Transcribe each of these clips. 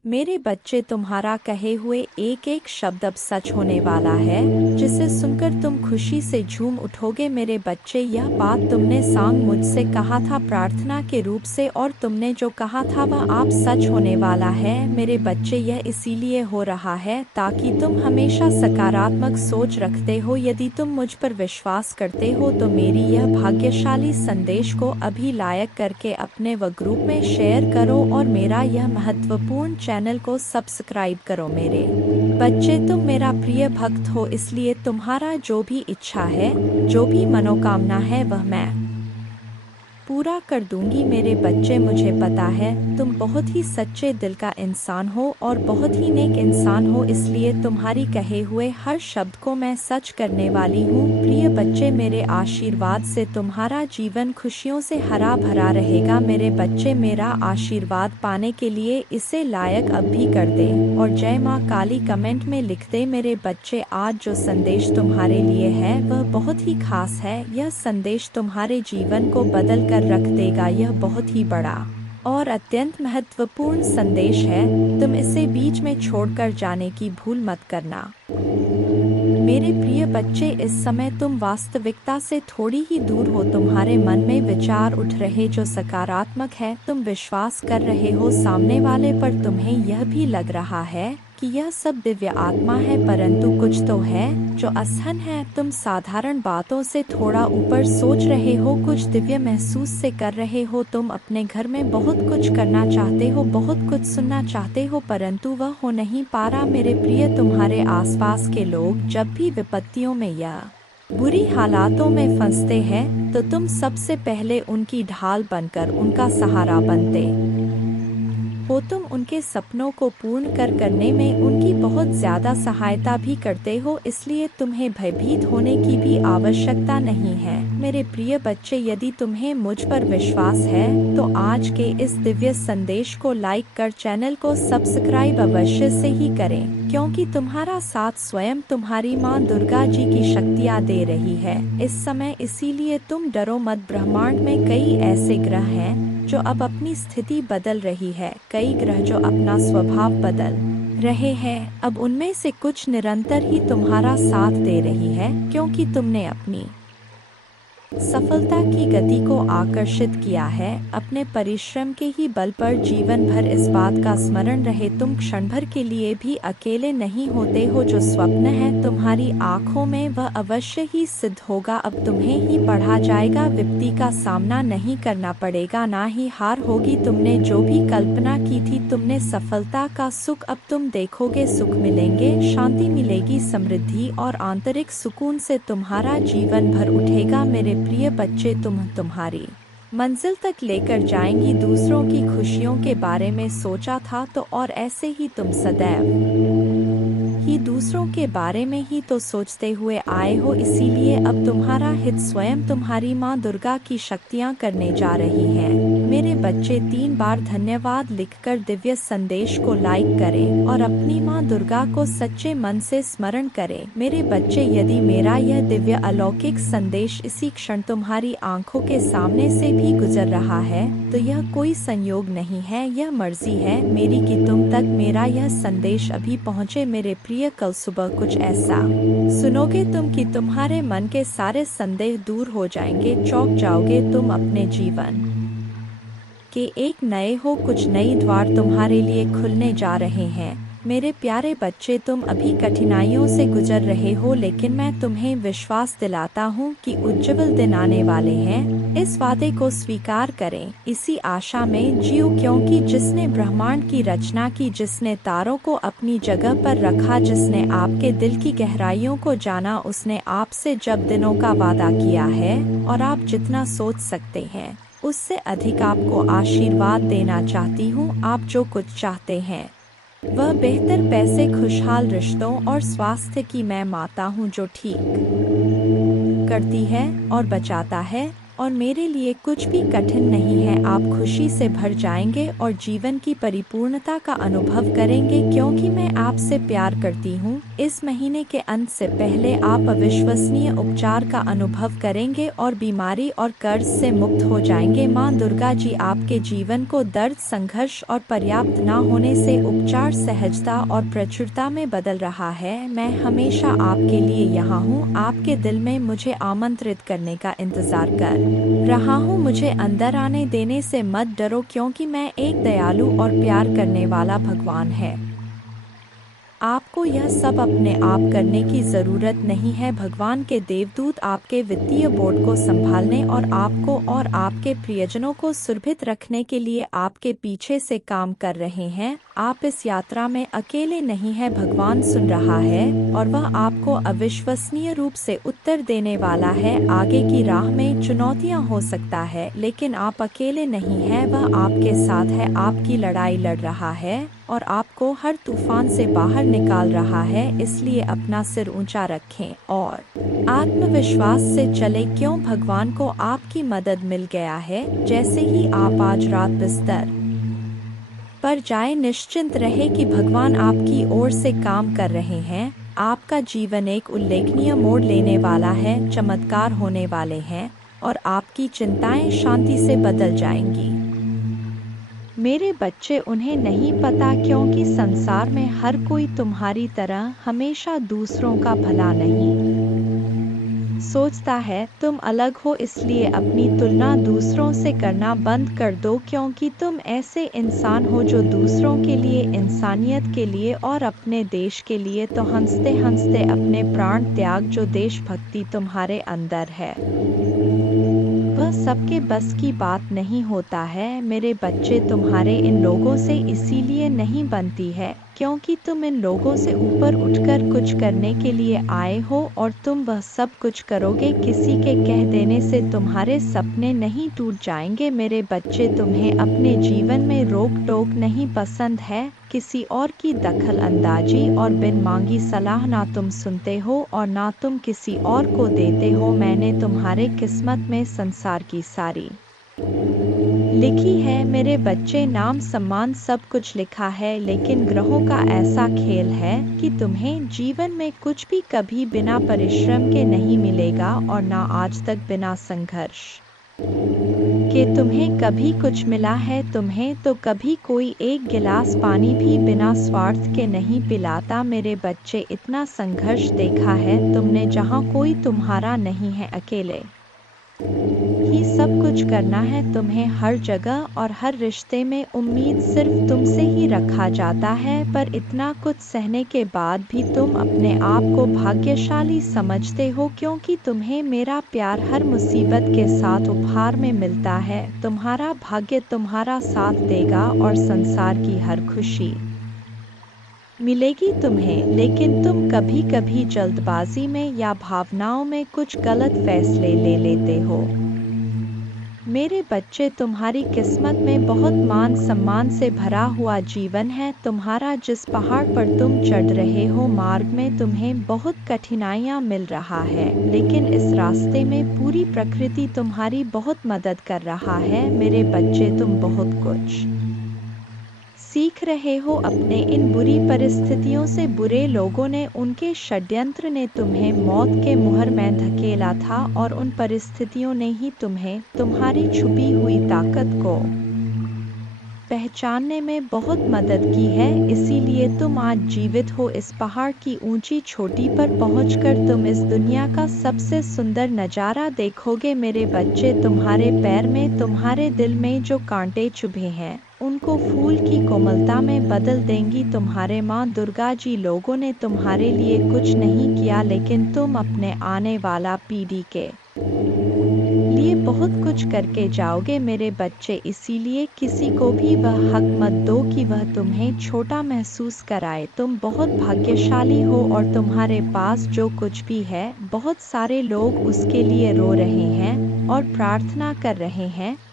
मेरे बच्चे, तुम्हारा कहे हुए एक एक शब्द अब सच होने वाला है, जिसे सुनकर तुम खुशी से झूम उठोगे। मेरे बच्चे, यह बात तुमने सांग मुझसे कहा था प्रार्थना के रूप से, और तुमने जो कहा था वह आप सच होने वाला है। मेरे बच्चे, यह इसीलिए हो रहा है ताकि तुम हमेशा सकारात्मक सोच रखते हो। यदि तुम मुझ पर विश्वास करते हो तो मेरी यह भाग्यशाली संदेश को अभी लाइक करके अपने व ग्रुप में शेयर करो और मेरा यह महत्वपूर्ण चैनल को सब्सक्राइब करो। मेरे बच्चे, तुम मेरा प्रिय भक्त हो, इसलिए तुम्हारा जो भी इच्छा है, जो भी मनोकामना है, वह मैं पूरा कर दूंगी। मेरे बच्चे, मुझे पता है तुम बहुत ही सच्चे दिल का इंसान हो और बहुत ही नेक इंसान हो, इसलिए तुम्हारी कहे हुए हर शब्द को मैं सच करने वाली हूँ। प्रिय बच्चे, मेरे आशीर्वाद से तुम्हारा जीवन खुशियों से हरा भरा रहेगा। मेरे बच्चे, मेरा आशीर्वाद पाने के लिए इसे लायक अब भी कर दे और जय माँ काली कमेंट में लिख दे। मेरे बच्चे, आज जो संदेश तुम्हारे लिए है वह बहुत ही खास है। यह संदेश तुम्हारे जीवन को बदल कर रख देगा। यह बहुत ही बड़ा और अत्यंत महत्वपूर्ण संदेश है। तुम इसे बीच में छोड़कर जाने की भूल मत करना। मेरे प्रिय बच्चे, इस समय तुम वास्तविकता से थोड़ी ही दूर हो। तुम्हारे मन में विचार उठ रहे जो सकारात्मक है। तुम विश्वास कर रहे हो सामने वाले पर। तुम्हें यह भी लग रहा है कि यह सब दिव्य आत्मा है, परंतु कुछ तो है जो असहन है। तुम साधारण बातों से थोड़ा ऊपर सोच रहे हो, कुछ दिव्य महसूस से कर रहे हो। तुम अपने घर में बहुत कुछ करना चाहते हो, बहुत कुछ सुनना चाहते हो, परंतु वह हो नहीं पा रहा। मेरे प्रिय, तुम्हारे आसपास के लोग जब भी विपत्तियों में या बुरी हालातों में फंसते हैं तो तुम सबसे पहले उनकी ढाल बनकर उनका सहारा बनते हो। तुम उनके सपनों को पूर्ण करने में उनकी बहुत ज्यादा सहायता भी करते हो, इसलिए तुम्हें भयभीत होने की भी आवश्यकता नहीं है। मेरे प्रिय बच्चे, यदि तुम्हें मुझ पर विश्वास है तो आज के इस दिव्य संदेश को लाइक कर चैनल को सब्सक्राइब अवश्य से ही करें, क्योंकि तुम्हारा साथ स्वयं तुम्हारी माँ दुर्गा जी की शक्तियाँ दे रही है इस समय। इसीलिए तुम डरो मत। ब्रह्मांड में कई ऐसे ग्रह हैं जो अब अपनी स्थिति बदल रही है, कई ग्रह जो अपना स्वभाव बदल रहे हैं। अब उनमें से कुछ निरंतर ही तुम्हारा साथ दे रही है, क्योंकि तुमने अपनी सफलता की गति को आकर्षित किया है। अपने परिश्रम के ही बल पर जीवन भर इस बात का स्मरण रहे, तुम क्षण भर के लिए भी अकेले नहीं होते हो। जो स्वप्न है तुम्हारी आंखों में वह अवश्य ही सिद्ध होगा। अब तुम्हें ही पढ़ा जाएगा, विपत्ति का सामना नहीं करना पड़ेगा, ना ही हार होगी। तुमने जो भी कल्पना की थी, तुमने सफलता का सुख अब तुम देखोगे। सुख मिलेंगे, शांति मिलेगी, समृद्धि और आंतरिक सुकून से तुम्हारा जीवन भर उठेगा। मेरे प्रिय बच्चे, तुम्हारी मंजिल तक लेकर जाएंगी। दूसरों की खुशियों के बारे में सोचा था तो और ऐसे ही तुम सदैव ही दूसरों के बारे में ही तो सोचते हुए आए हो, इसीलिए अब तुम्हारा हित स्वयं तुम्हारी माँ दुर्गा की शक्तियाँ करने जा रही हैं। मेरे बच्चे, 3 बार धन्यवाद लिखकर दिव्य संदेश को लाइक करें और अपनी माँ दुर्गा को सच्चे मन से स्मरण करें। मेरे बच्चे, यदि मेरा यह दिव्य अलौकिक संदेश इसी क्षण तुम्हारी आंखों के सामने से भी गुजर रहा है तो यह कोई संयोग नहीं है, यह मर्जी है मेरी कि तुम तक मेरा यह संदेश अभी पहुँचे। मेरे प्रिय, कल सुबह कुछ ऐसा सुनोगे तुम कि तुम्हारे मन के सारे संदेह दूर हो जाएंगे, चौंक जाओगे तुम। अपने जीवन के एक नए हो, कुछ नई द्वार तुम्हारे लिए खुलने जा रहे हैं। मेरे प्यारे बच्चे, तुम अभी कठिनाइयों से गुजर रहे हो, लेकिन मैं तुम्हें विश्वास दिलाता हूँ कि उज्जवल दिन आने वाले हैं। इस वादे को स्वीकार करें, इसी आशा में जियो, क्योंकि जिसने ब्रह्मांड की रचना की, जिसने तारों को अपनी जगह पर रखा, जिसने आपके दिल की गहराइयों को जाना, उसने आपसे जब दिनों का वादा किया है और आप जितना सोच सकते हैं उससे अधिक आपको आशीर्वाद देना चाहती हूँ। आप जो कुछ चाहते हैं वह बेहतर पैसे, खुशहाल रिश्तों और स्वास्थ्य की मैं माता हूँ, जो ठीक करती है और बचाता है और मेरे लिए कुछ भी कठिन नहीं है। आप खुशी से भर जाएंगे और जीवन की परिपूर्णता का अनुभव करेंगे क्योंकि मैं आपसे प्यार करती हूँ। इस महीने के अंत से पहले आप अविश्वसनीय उपचार का अनुभव करेंगे और बीमारी और कर्ज से मुक्त हो जाएंगे। माँ दुर्गा जी आपके जीवन को दर्द, संघर्ष और पर्याप्त न होने से उपचार, सहजता और प्रचुरता में बदल रहा है। मैं हमेशा आपके लिए यहाँ हूँ, आपके दिल में मुझे आमंत्रित करने का इंतजार कर रहा हूँ। मुझे अंदर आने देने से मत डरो क्योंकि मैं एक दयालु और प्यार करने वाला भगवान है। आपको यह सब अपने आप करने की ज़रूरत नहीं है। भगवान के देवदूत आपके वित्तीय बोर्ड को संभालने और आपको और आपके प्रियजनों को सुरक्षित रखने के लिए आपके पीछे से काम कर रहे हैं। आप इस यात्रा में अकेले नहीं हैं। भगवान सुन रहा है और वह आपको अविश्वसनीय रूप से उत्तर देने वाला है। आगे की राह में चुनौतियां हो सकता है, लेकिन आप अकेले नहीं हैं। वह आपके साथ है, आपकी लड़ाई लड़ रहा है और आपको हर तूफान से बाहर निकाल रहा है। इसलिए अपना सिर ऊंचा रखें और आत्मविश्वास से चले क्यों भगवान को आपकी मदद मिल गया है। जैसे ही आप आज रात बिस्तर पर जाए, निश्चिंत रहे कि भगवान आपकी ओर से काम कर रहे हैं। आपका जीवन एक उल्लेखनीय मोड़ लेने वाला है, चमत्कार होने वाले हैं और आपकी चिंताएं शांति से बदल जाएंगी। मेरे बच्चे, उन्हें नहीं पता क्योंकि संसार में हर कोई तुम्हारी तरह हमेशा दूसरों का भला नहीं सोचता है। तुम अलग हो, इसलिए अपनी तुलना दूसरों से करना बंद कर दो क्योंकि तुम ऐसे इंसान हो जो दूसरों के लिए, इंसानियत के लिए और अपने देश के लिए तो हंसते हंसते अपने प्राण त्याग। जो देशभक्ति तुम्हारे अंदर है वह सबके बस की बात नहीं होता है। मेरे बच्चे, तुम्हारे इन लोगों से इसीलिए नहीं बनती है क्योंकि तुम इन लोगों से ऊपर उठकर कुछ करने के लिए आए हो और तुम वह सब कुछ करोगे। किसी के कह देने से तुम्हारे सपने नहीं टूट जाएंगे। मेरे बच्चे, तुम्हें अपने जीवन में रोक टोक नहीं पसंद है, किसी और की दखल अंदाजी और बिन मांगी सलाह ना तुम सुनते हो और ना तुम किसी और को देते हो। मैंने तुम्हारे किस्मत में संसार की सारी लिखी है मेरे बच्चे, नाम सम्मान सब कुछ लिखा है, लेकिन ग्रहों का ऐसा खेल है कि तुम्हें जीवन में कुछ भी कभी बिना परिश्रम के नहीं मिलेगा और ना आज तक बिना संघर्ष के तुम्हें कभी कुछ मिला है। तुम्हें तो कभी कोई एक गिलास पानी भी बिना स्वार्थ के नहीं पिलाता। मेरे बच्चे, इतना संघर्ष देखा है तुमने जहाँ कोई तुम्हारा नहीं है, अकेले ही सब कुछ करना है तुम्हें। हर जगह और हर रिश्ते में उम्मीद सिर्फ तुमसे ही रखा जाता है, पर इतना कुछ सहने के बाद भी तुम अपने आप को भाग्यशाली समझते हो क्योंकि तुम्हें मेरा प्यार हर मुसीबत के साथ उपहार में मिलता है। तुम्हारा भाग्य तुम्हारा साथ देगा और संसार की हर खुशी मिलेगी तुम्हें, लेकिन तुम कभी कभी जल्दबाजी में या भावनाओं में कुछ गलत फैसले ले लेते हो। मेरे बच्चे, तुम्हारी किस्मत में बहुत मान सम्मान से भरा हुआ जीवन है। तुम्हारा जिस पहाड़ पर तुम चढ़ रहे हो, मार्ग में तुम्हें बहुत कठिनाइयाँ मिल रहा है, लेकिन इस रास्ते में पूरी प्रकृति तुम्हारी बहुत मदद कर रहा है। मेरे बच्चे, तुम बहुत कुछ सीख रहे हो अपने इन बुरी परिस्थितियों से। बुरे लोगों ने, उनके षड्यंत्र ने तुम्हें मौत के मुहर में धकेला था और उन परिस्थितियों ने ही तुम्हें तुम्हारी छुपी हुई ताकत को पहचानने में बहुत मदद की है। इसीलिए तुम आज जीवित हो। इस पहाड़ की ऊंची चोटी पर पहुंचकर तुम इस दुनिया का सबसे सुंदर नज़ारा देखोगे। मेरे बच्चे, तुम्हारे पैर में, तुम्हारे दिल में जो कांटे चुभे हैं, उनको फूल की कोमलता में बदल देंगी तुम्हारे माँ दुर्गा जी। लोगों ने तुम्हारे लिए कुछ नहीं किया, लेकिन तुम अपने आने वाला पीढ़ी के लिए बहुत कुछ करके जाओगे मेरे बच्चे। इसीलिए किसी को भी वह हक मत दो कि वह तुम्हें छोटा महसूस कराए। तुम बहुत भाग्यशाली हो और तुम्हारे पास जो कुछ भी है, बहुत सारे लोग उसके लिए रो रहे हैं और प्रार्थना कर रहे हैं,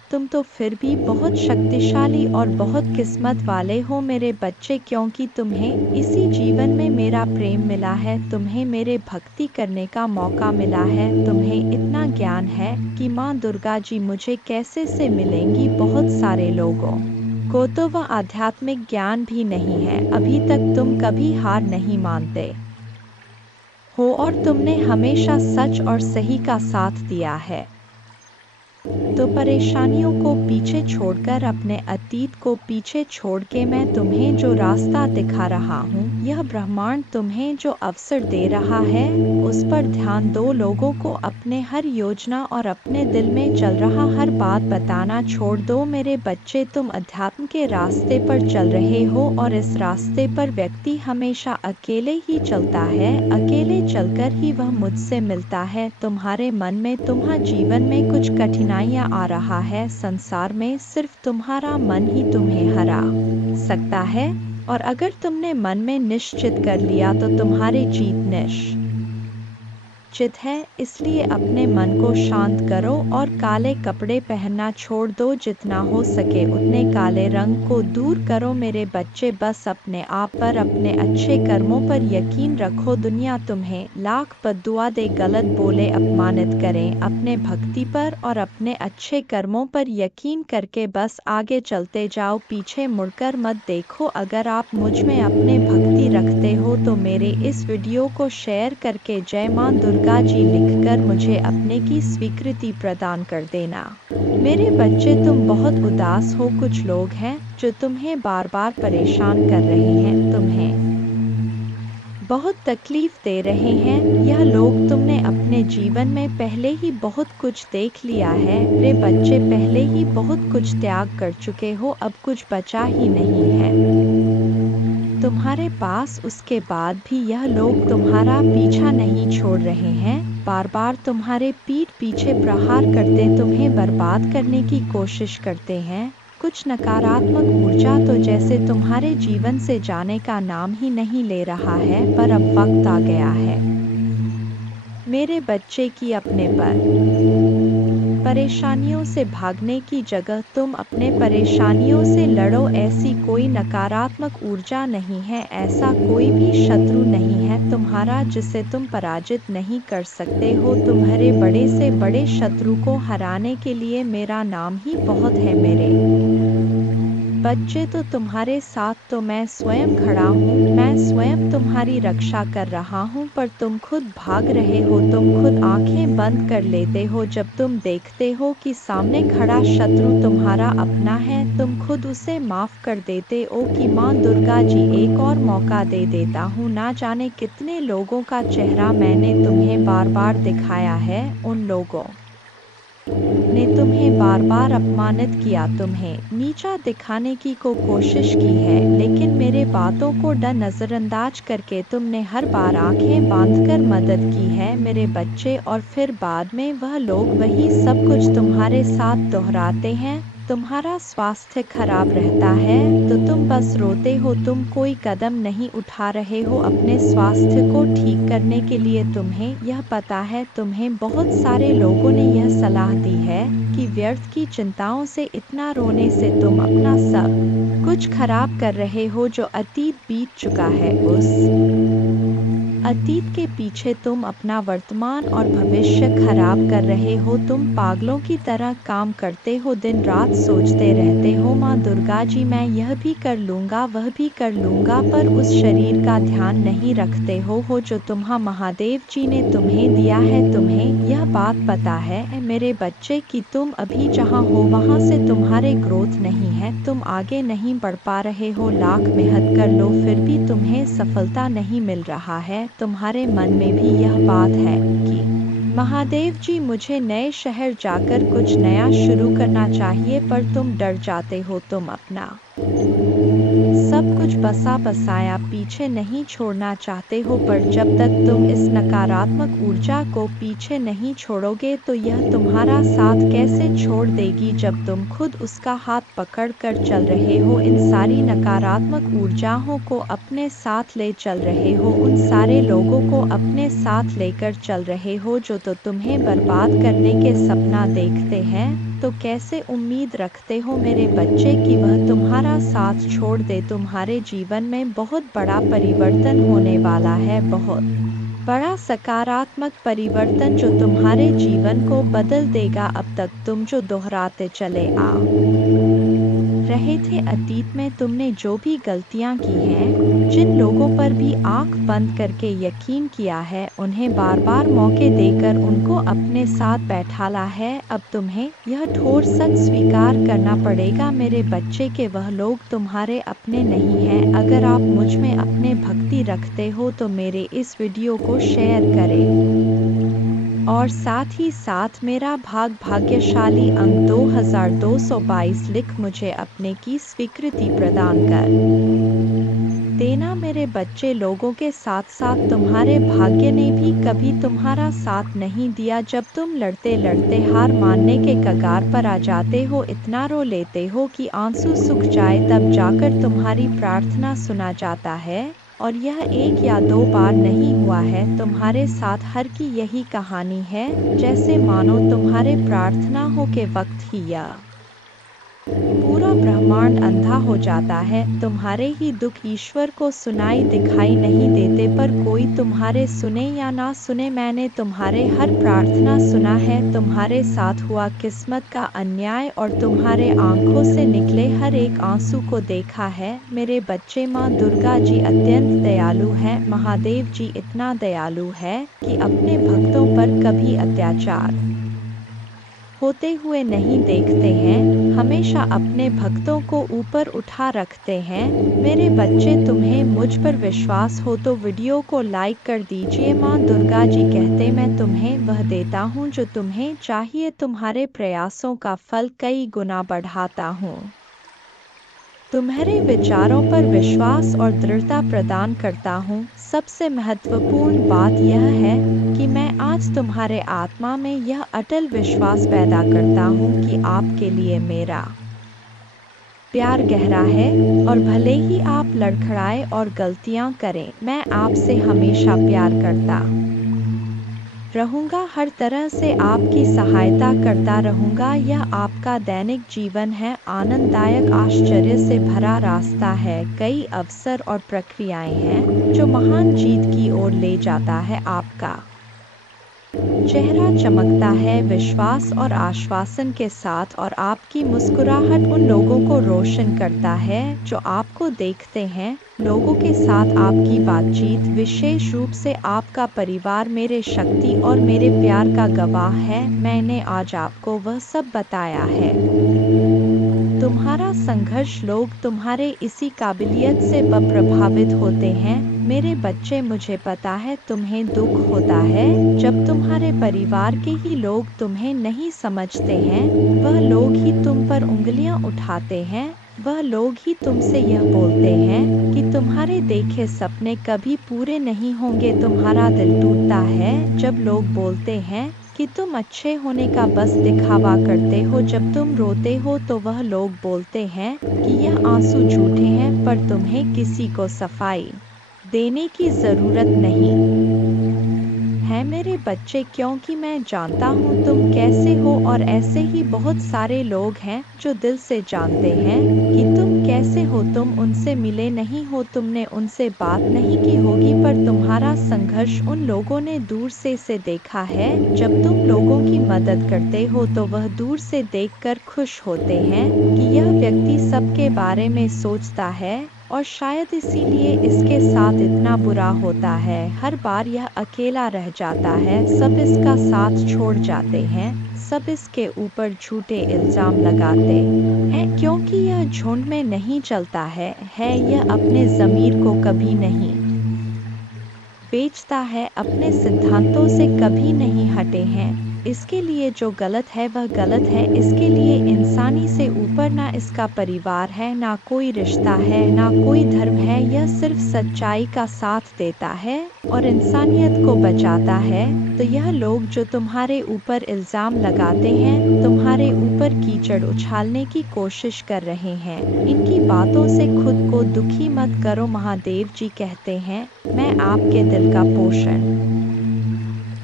तुम तो फिर भी बहुत शक्तिशाली और बहुत किस्मत वाले हो मेरे बच्चे, क्योंकि तुम्हें इसी जीवन में मेरा प्रेम मिला है, तुम्हें मेरे भक्ति करने का मौका मिला है, तुम्हें इतना ज्ञान है कि माँ दुर्गा जी मुझे कैसे से मिलेंगी। बहुत सारे लोगों को तो वह आध्यात्मिक ज्ञान भी नहीं है, अभी तक तुम कभी हार नहीं मानते हो और तुमने हमेशा सच और सही का साथ दिया है। तो परेशानियों को पीछे छोड़कर, अपने अतीत को पीछे छोड़ के मैं तुम्हें जो रास्ता दिखा रहा हूँ, यह ब्रह्मांड तुम्हें जो अवसर दे रहा है, उस पर ध्यान दो। लोगों को अपने हर योजना और अपने दिल में चल रहा हर बात बताना छोड़ दो मेरे बच्चे। तुम अध्यात्म के रास्ते पर चल रहे हो और इस रास्ते पर व्यक्ति हमेशा अकेले ही चलता है, अकेले चलकर ही वह मुझसे मिलता है। तुम्हारे मन में, तुम्हारे जीवन में कुछ कठिनाइयाँ आ रहा है, संसार में सिर्फ तुम्हारा मन ही तुम्हें हरा सकता है, और अगर तुमने मन में निश्चित कर लिया तो तुम्हारी जीत निश्चित है। इसलिए अपने मन को शांत करो और काले कपड़े पहनना छोड़ दो, जितना हो सके उतने काले रंग को दूर करो मेरे बच्चे। बस अपने आप पर, अपने अच्छे कर्मों पर यकीन रखो। दुनिया तुम्हें लाख बद्दुआ दे, गलत बोले, अपमानित करें, अपने भक्ति पर और अपने अच्छे कर्मों पर यकीन करके बस आगे चलते जाओ, पीछे मुड़कर मत देखो। अगर आप मुझ में अपने भक्ति रखते हो तो मेरे इस वीडियो को शेयर करके जय माँ दुर्गा जी लिखकर मुझे अपने की स्वीकृति प्रदान कर देना। मेरे बच्चे तुम बहुत उदास हो, कुछ लोग हैं जो तुम्हें बार बार परेशान कर रहे हैं, तुम्हें बहुत तकलीफ दे रहे हैं। यह लोग तुमने अपने जीवन में पहले ही बहुत कुछ देख लिया है मेरे बच्चे, पहले ही बहुत कुछ त्याग कर चुके हो, अब कुछ बचा ही नहीं है तुम्हारे पास। उसके बाद भी यह लोग तुम्हारा पीछा नहीं छोड़ रहे हैं, बार बार तुम्हारे पीठ पीछे प्रहार करते तुम्हें बर्बाद करने की कोशिश करते हैं। कुछ नकारात्मक ऊर्जा तो जैसे तुम्हारे जीवन से जाने का नाम ही नहीं ले रहा है, पर अब वक्त आ गया है मेरे बच्चे की अपने पर परेशानियों से भागने की जगह तुम अपने परेशानियों से लड़ो। ऐसी कोई नकारात्मक ऊर्जा नहीं है, ऐसा कोई भी शत्रु नहीं है तुम्हारा जिसे तुम पराजित नहीं कर सकते हो। तुम्हारे बड़े से बड़े शत्रु को हराने के लिए मेरा नाम ही बहुत है मेरे बच्चे। तो तुम्हारे साथ तो मैं स्वयं खड़ा हूँ, मैं स्वयं तुम्हारी रक्षा कर रहा हूँ, पर तुम खुद भाग रहे हो, तुम खुद आंखें बंद कर लेते हो जब तुम देखते हो कि सामने खड़ा शत्रु तुम्हारा अपना है। तुम खुद उसे माफ कर देते हो कि माँ दुर्गा जी एक और मौका दे देता हूँ। ना जाने कितने लोगों का चेहरा मैंने तुम्हें बार बार दिखाया है, उन लोगों ने तुम्हें बार बार अपमानित किया, तुम्हें नीचा दिखाने की कोशिश की है, लेकिन मेरे बातों को नजरअंदाज करके तुमने हर बार आंखें बांधकर मदद की है मेरे बच्चे। और फिर बाद में वह लोग वही सब कुछ तुम्हारे साथ दोहराते हैं। तुम्हारा स्वास्थ्य खराब रहता है तो तुम बस रोते हो, तुम कोई कदम नहीं उठा रहे हो अपने स्वास्थ्य को ठीक करने के लिए। तुम्हें यह पता है, तुम्हें बहुत सारे लोगों ने यह सलाह दी है कि व्यर्थ की चिंताओं से, इतना रोने से तुम अपना सब कुछ खराब कर रहे हो। जो अतीत बीत चुका है, उस अतीत के पीछे तुम अपना वर्तमान और भविष्य खराब कर रहे हो। तुम पागलों की तरह काम करते हो, दिन रात सोचते रहते हो माँ दुर्गा जी मैं यह भी कर लूँगा, वह भी कर लूँगा, पर उस शरीर का ध्यान नहीं रखते हो जो तुम्हारा महादेव जी ने तुम्हें दिया है। तुम्हें यह बात पता है मेरे बच्चे कि तुम अभी जहाँ हो वहाँ से तुम्हारे ग्रोथ नहीं है, तुम आगे नहीं बढ़ पा रहे हो। लाख मेहनत कर लो फिर भी तुम्हें सफलता नहीं मिल रहा है। तुम्हारे मन में भी यह बात है कि महादेव जी मुझे नए शहर जाकर कुछ नया शुरू करना चाहिए, पर तुम डर जाते हो, तुम अपना सब कुछ बसा बसाया पीछे नहीं छोड़ना चाहते हो। पर जब तक तुम इस नकारात्मक ऊर्जा को पीछे नहीं छोड़ोगे तो यह तुम्हारा साथ कैसे छोड़ देगी, जब तुम खुद उसका हाथ पकड़ कर चल रहे हो। इन सारी नकारात्मक ऊर्जाओं को अपने साथ ले चल रहे हो, उन सारे लोगों को अपने साथ लेकर चल रहे हो जो तो तुम्हें बर्बाद करने के सपना देखते हैं। तो कैसे उम्मीद रखते हो मेरे बच्चे कि वह तुम्हारा साथ छोड़ दे। तुम्हारे जीवन में बहुत बड़ा परिवर्तन होने वाला है, बहुत बड़ा सकारात्मक परिवर्तन जो तुम्हारे जीवन को बदल देगा। अब तक तुम जो दोहराते चले आ रहे थे, अतीत में तुमने जो भी गलतियां की हैं, जिन लोगों पर भी आंख बंद करके यकीन किया है, उन्हें बार बार मौके देकर उनको अपने साथ बैठाला है। अब तुम्हें यह ठोस सच स्वीकार करना पड़ेगा मेरे बच्चे के वह लोग तुम्हारे अपने नहीं हैं। अगर आप मुझ में अपने भक्ति रखते हो तो मेरे इस वीडियो को शेयर करें और साथ ही साथ मेरा भाग्यशाली अंक 2222 लिख मुझे अपने की स्वीकृति प्रदान कर देना मेरे बच्चे। लोगों के साथ साथ तुम्हारे भाग्य ने भी कभी तुम्हारा साथ नहीं दिया। जब तुम लड़ते लड़ते हार मानने के कगार पर आ जाते हो, इतना रो लेते हो कि आंसू सूख जाए, तब जाकर तुम्हारी प्रार्थना सुना जाता है। और यह 1 या 2 बार नहीं हुआ है, तुम्हारे साथ हर की यही कहानी है। जैसे मानो तुम्हारे प्रार्थना हो के वक्त ही यह पूरा ब्रह्मांड अंधा हो जाता है। तुम्हारे ही दुख ईश्वर को सुनाई दिखाई नहीं देते, पर कोई तुम्हारे सुने या ना सुने, मैंने तुम्हारे हर प्रार्थना सुना है। तुम्हारे साथ हुआ किस्मत का अन्याय और तुम्हारे आंखों से निकले हर एक आंसू को देखा है मेरे बच्चे। माँ दुर्गा जी अत्यंत दयालु है, महादेव जी इतना दयालु है कि अपने भक्तों पर कभी अत्याचार होते हुए नहीं देखते हैं, हमेशा अपने भक्तों को ऊपर उठा रखते हैं। मेरे बच्चे, तुम्हें मुझ पर विश्वास हो तो वीडियो को लाइक कर दीजिए। माँ दुर्गा जी कहते, मैं तुम्हें वह देता हूँ जो तुम्हें चाहिए, तुम्हारे प्रयासों का फल कई गुना बढ़ाता हूँ। तुम्हारे विचारों पर विश्वास और दृढ़ता प्रदान करता हूँ। सबसे महत्वपूर्ण बात यह है कि मैं आज तुम्हारे आत्मा में यह अटल विश्वास पैदा करता हूँ कि आपके लिए मेरा प्यार गहरा है, और भले ही आप लड़खड़ाए और गलतियाँ करें, मैं आपसे हमेशा प्यार करता रहूंगा। हर तरह से आपकी सहायता करता रहूंगा। यह आपका दैनिक जीवन है, आनंददायक आश्चर्य से भरा रास्ता है। कई अवसर और प्रक्रियाएं हैं जो महान जीत की ओर ले जाता है। आपका चेहरा चमकता है विश्वास और आश्वासन के साथ, और आपकी मुस्कुराहट उन लोगों को रोशन करता है जो आपको देखते हैं। लोगों के साथ आपकी बातचीत, विशेष रूप से आपका परिवार, मेरे शक्ति और मेरे प्यार का गवाह है। मैंने आज आपको वह सब बताया है। तुम्हारा संघर्ष, लोग तुम्हारे इसी काबिलियत से प्रभावित होते हैं मेरे बच्चे। मुझे पता है तुम्हें दुख होता है जब तुम्हारे परिवार के ही लोग तुम्हें नहीं समझते हैं। वह लोग ही तुम पर उंगलियां उठाते हैं, वह लोग ही तुमसे यह बोलते हैं कि तुम्हारे देखे सपने कभी पूरे नहीं होंगे। तुम्हारा दिल टूटता है जब लोग बोलते हैं कि तुम अच्छे होने का बस दिखावा करते हो। जब तुम रोते हो तो वह लोग बोलते हैं कि यह आंसू झूठे हैं, पर तुम्हें किसी को सफाई देने की जरूरत नहीं है मेरे बच्चे, क्योंकि मैं जानता हूँ तुम कैसे हो। और ऐसे ही बहुत सारे लोग हैं जो दिल से जानते हैं कि तुम कैसे हो। तुम उनसे मिले नहीं हो, तुमने उनसे बात नहीं की होगी, पर तुम्हारा संघर्ष उन लोगों ने दूर से देखा है। जब तुम लोगों की मदद करते हो तो वह दूर से देखकर खुश होते हैं कि यह व्यक्ति सबके बारे में सोचता है, और शायद इसीलिए इसके साथ इतना बुरा होता है। हर बार यह अकेला रह जाता है, सब इसका साथ छोड़ जाते हैं, सब इसके ऊपर झूठे इल्जाम लगाते हैं, क्योंकि यह झुंड में नहीं चलता है। यह अपने ज़मीर को कभी नहीं बेचता है, अपने सिद्धांतों से कभी नहीं हटे हैं। इसके लिए जो गलत है वह गलत है। इसके लिए इंसानी से ऊपर ना इसका परिवार है, ना कोई रिश्ता है, ना कोई धर्म है। यह सिर्फ सच्चाई का साथ देता है और इंसानियत को बचाता है। तो यह लोग जो तुम्हारे ऊपर इल्ज़ाम लगाते हैं, तुम्हारे ऊपर कीचड़ उछालने की कोशिश कर रहे हैं, इनकी बातों से खुद को दुखी मत करो। महादेव जी कहते हैं, मैं आपके दिल का पोषण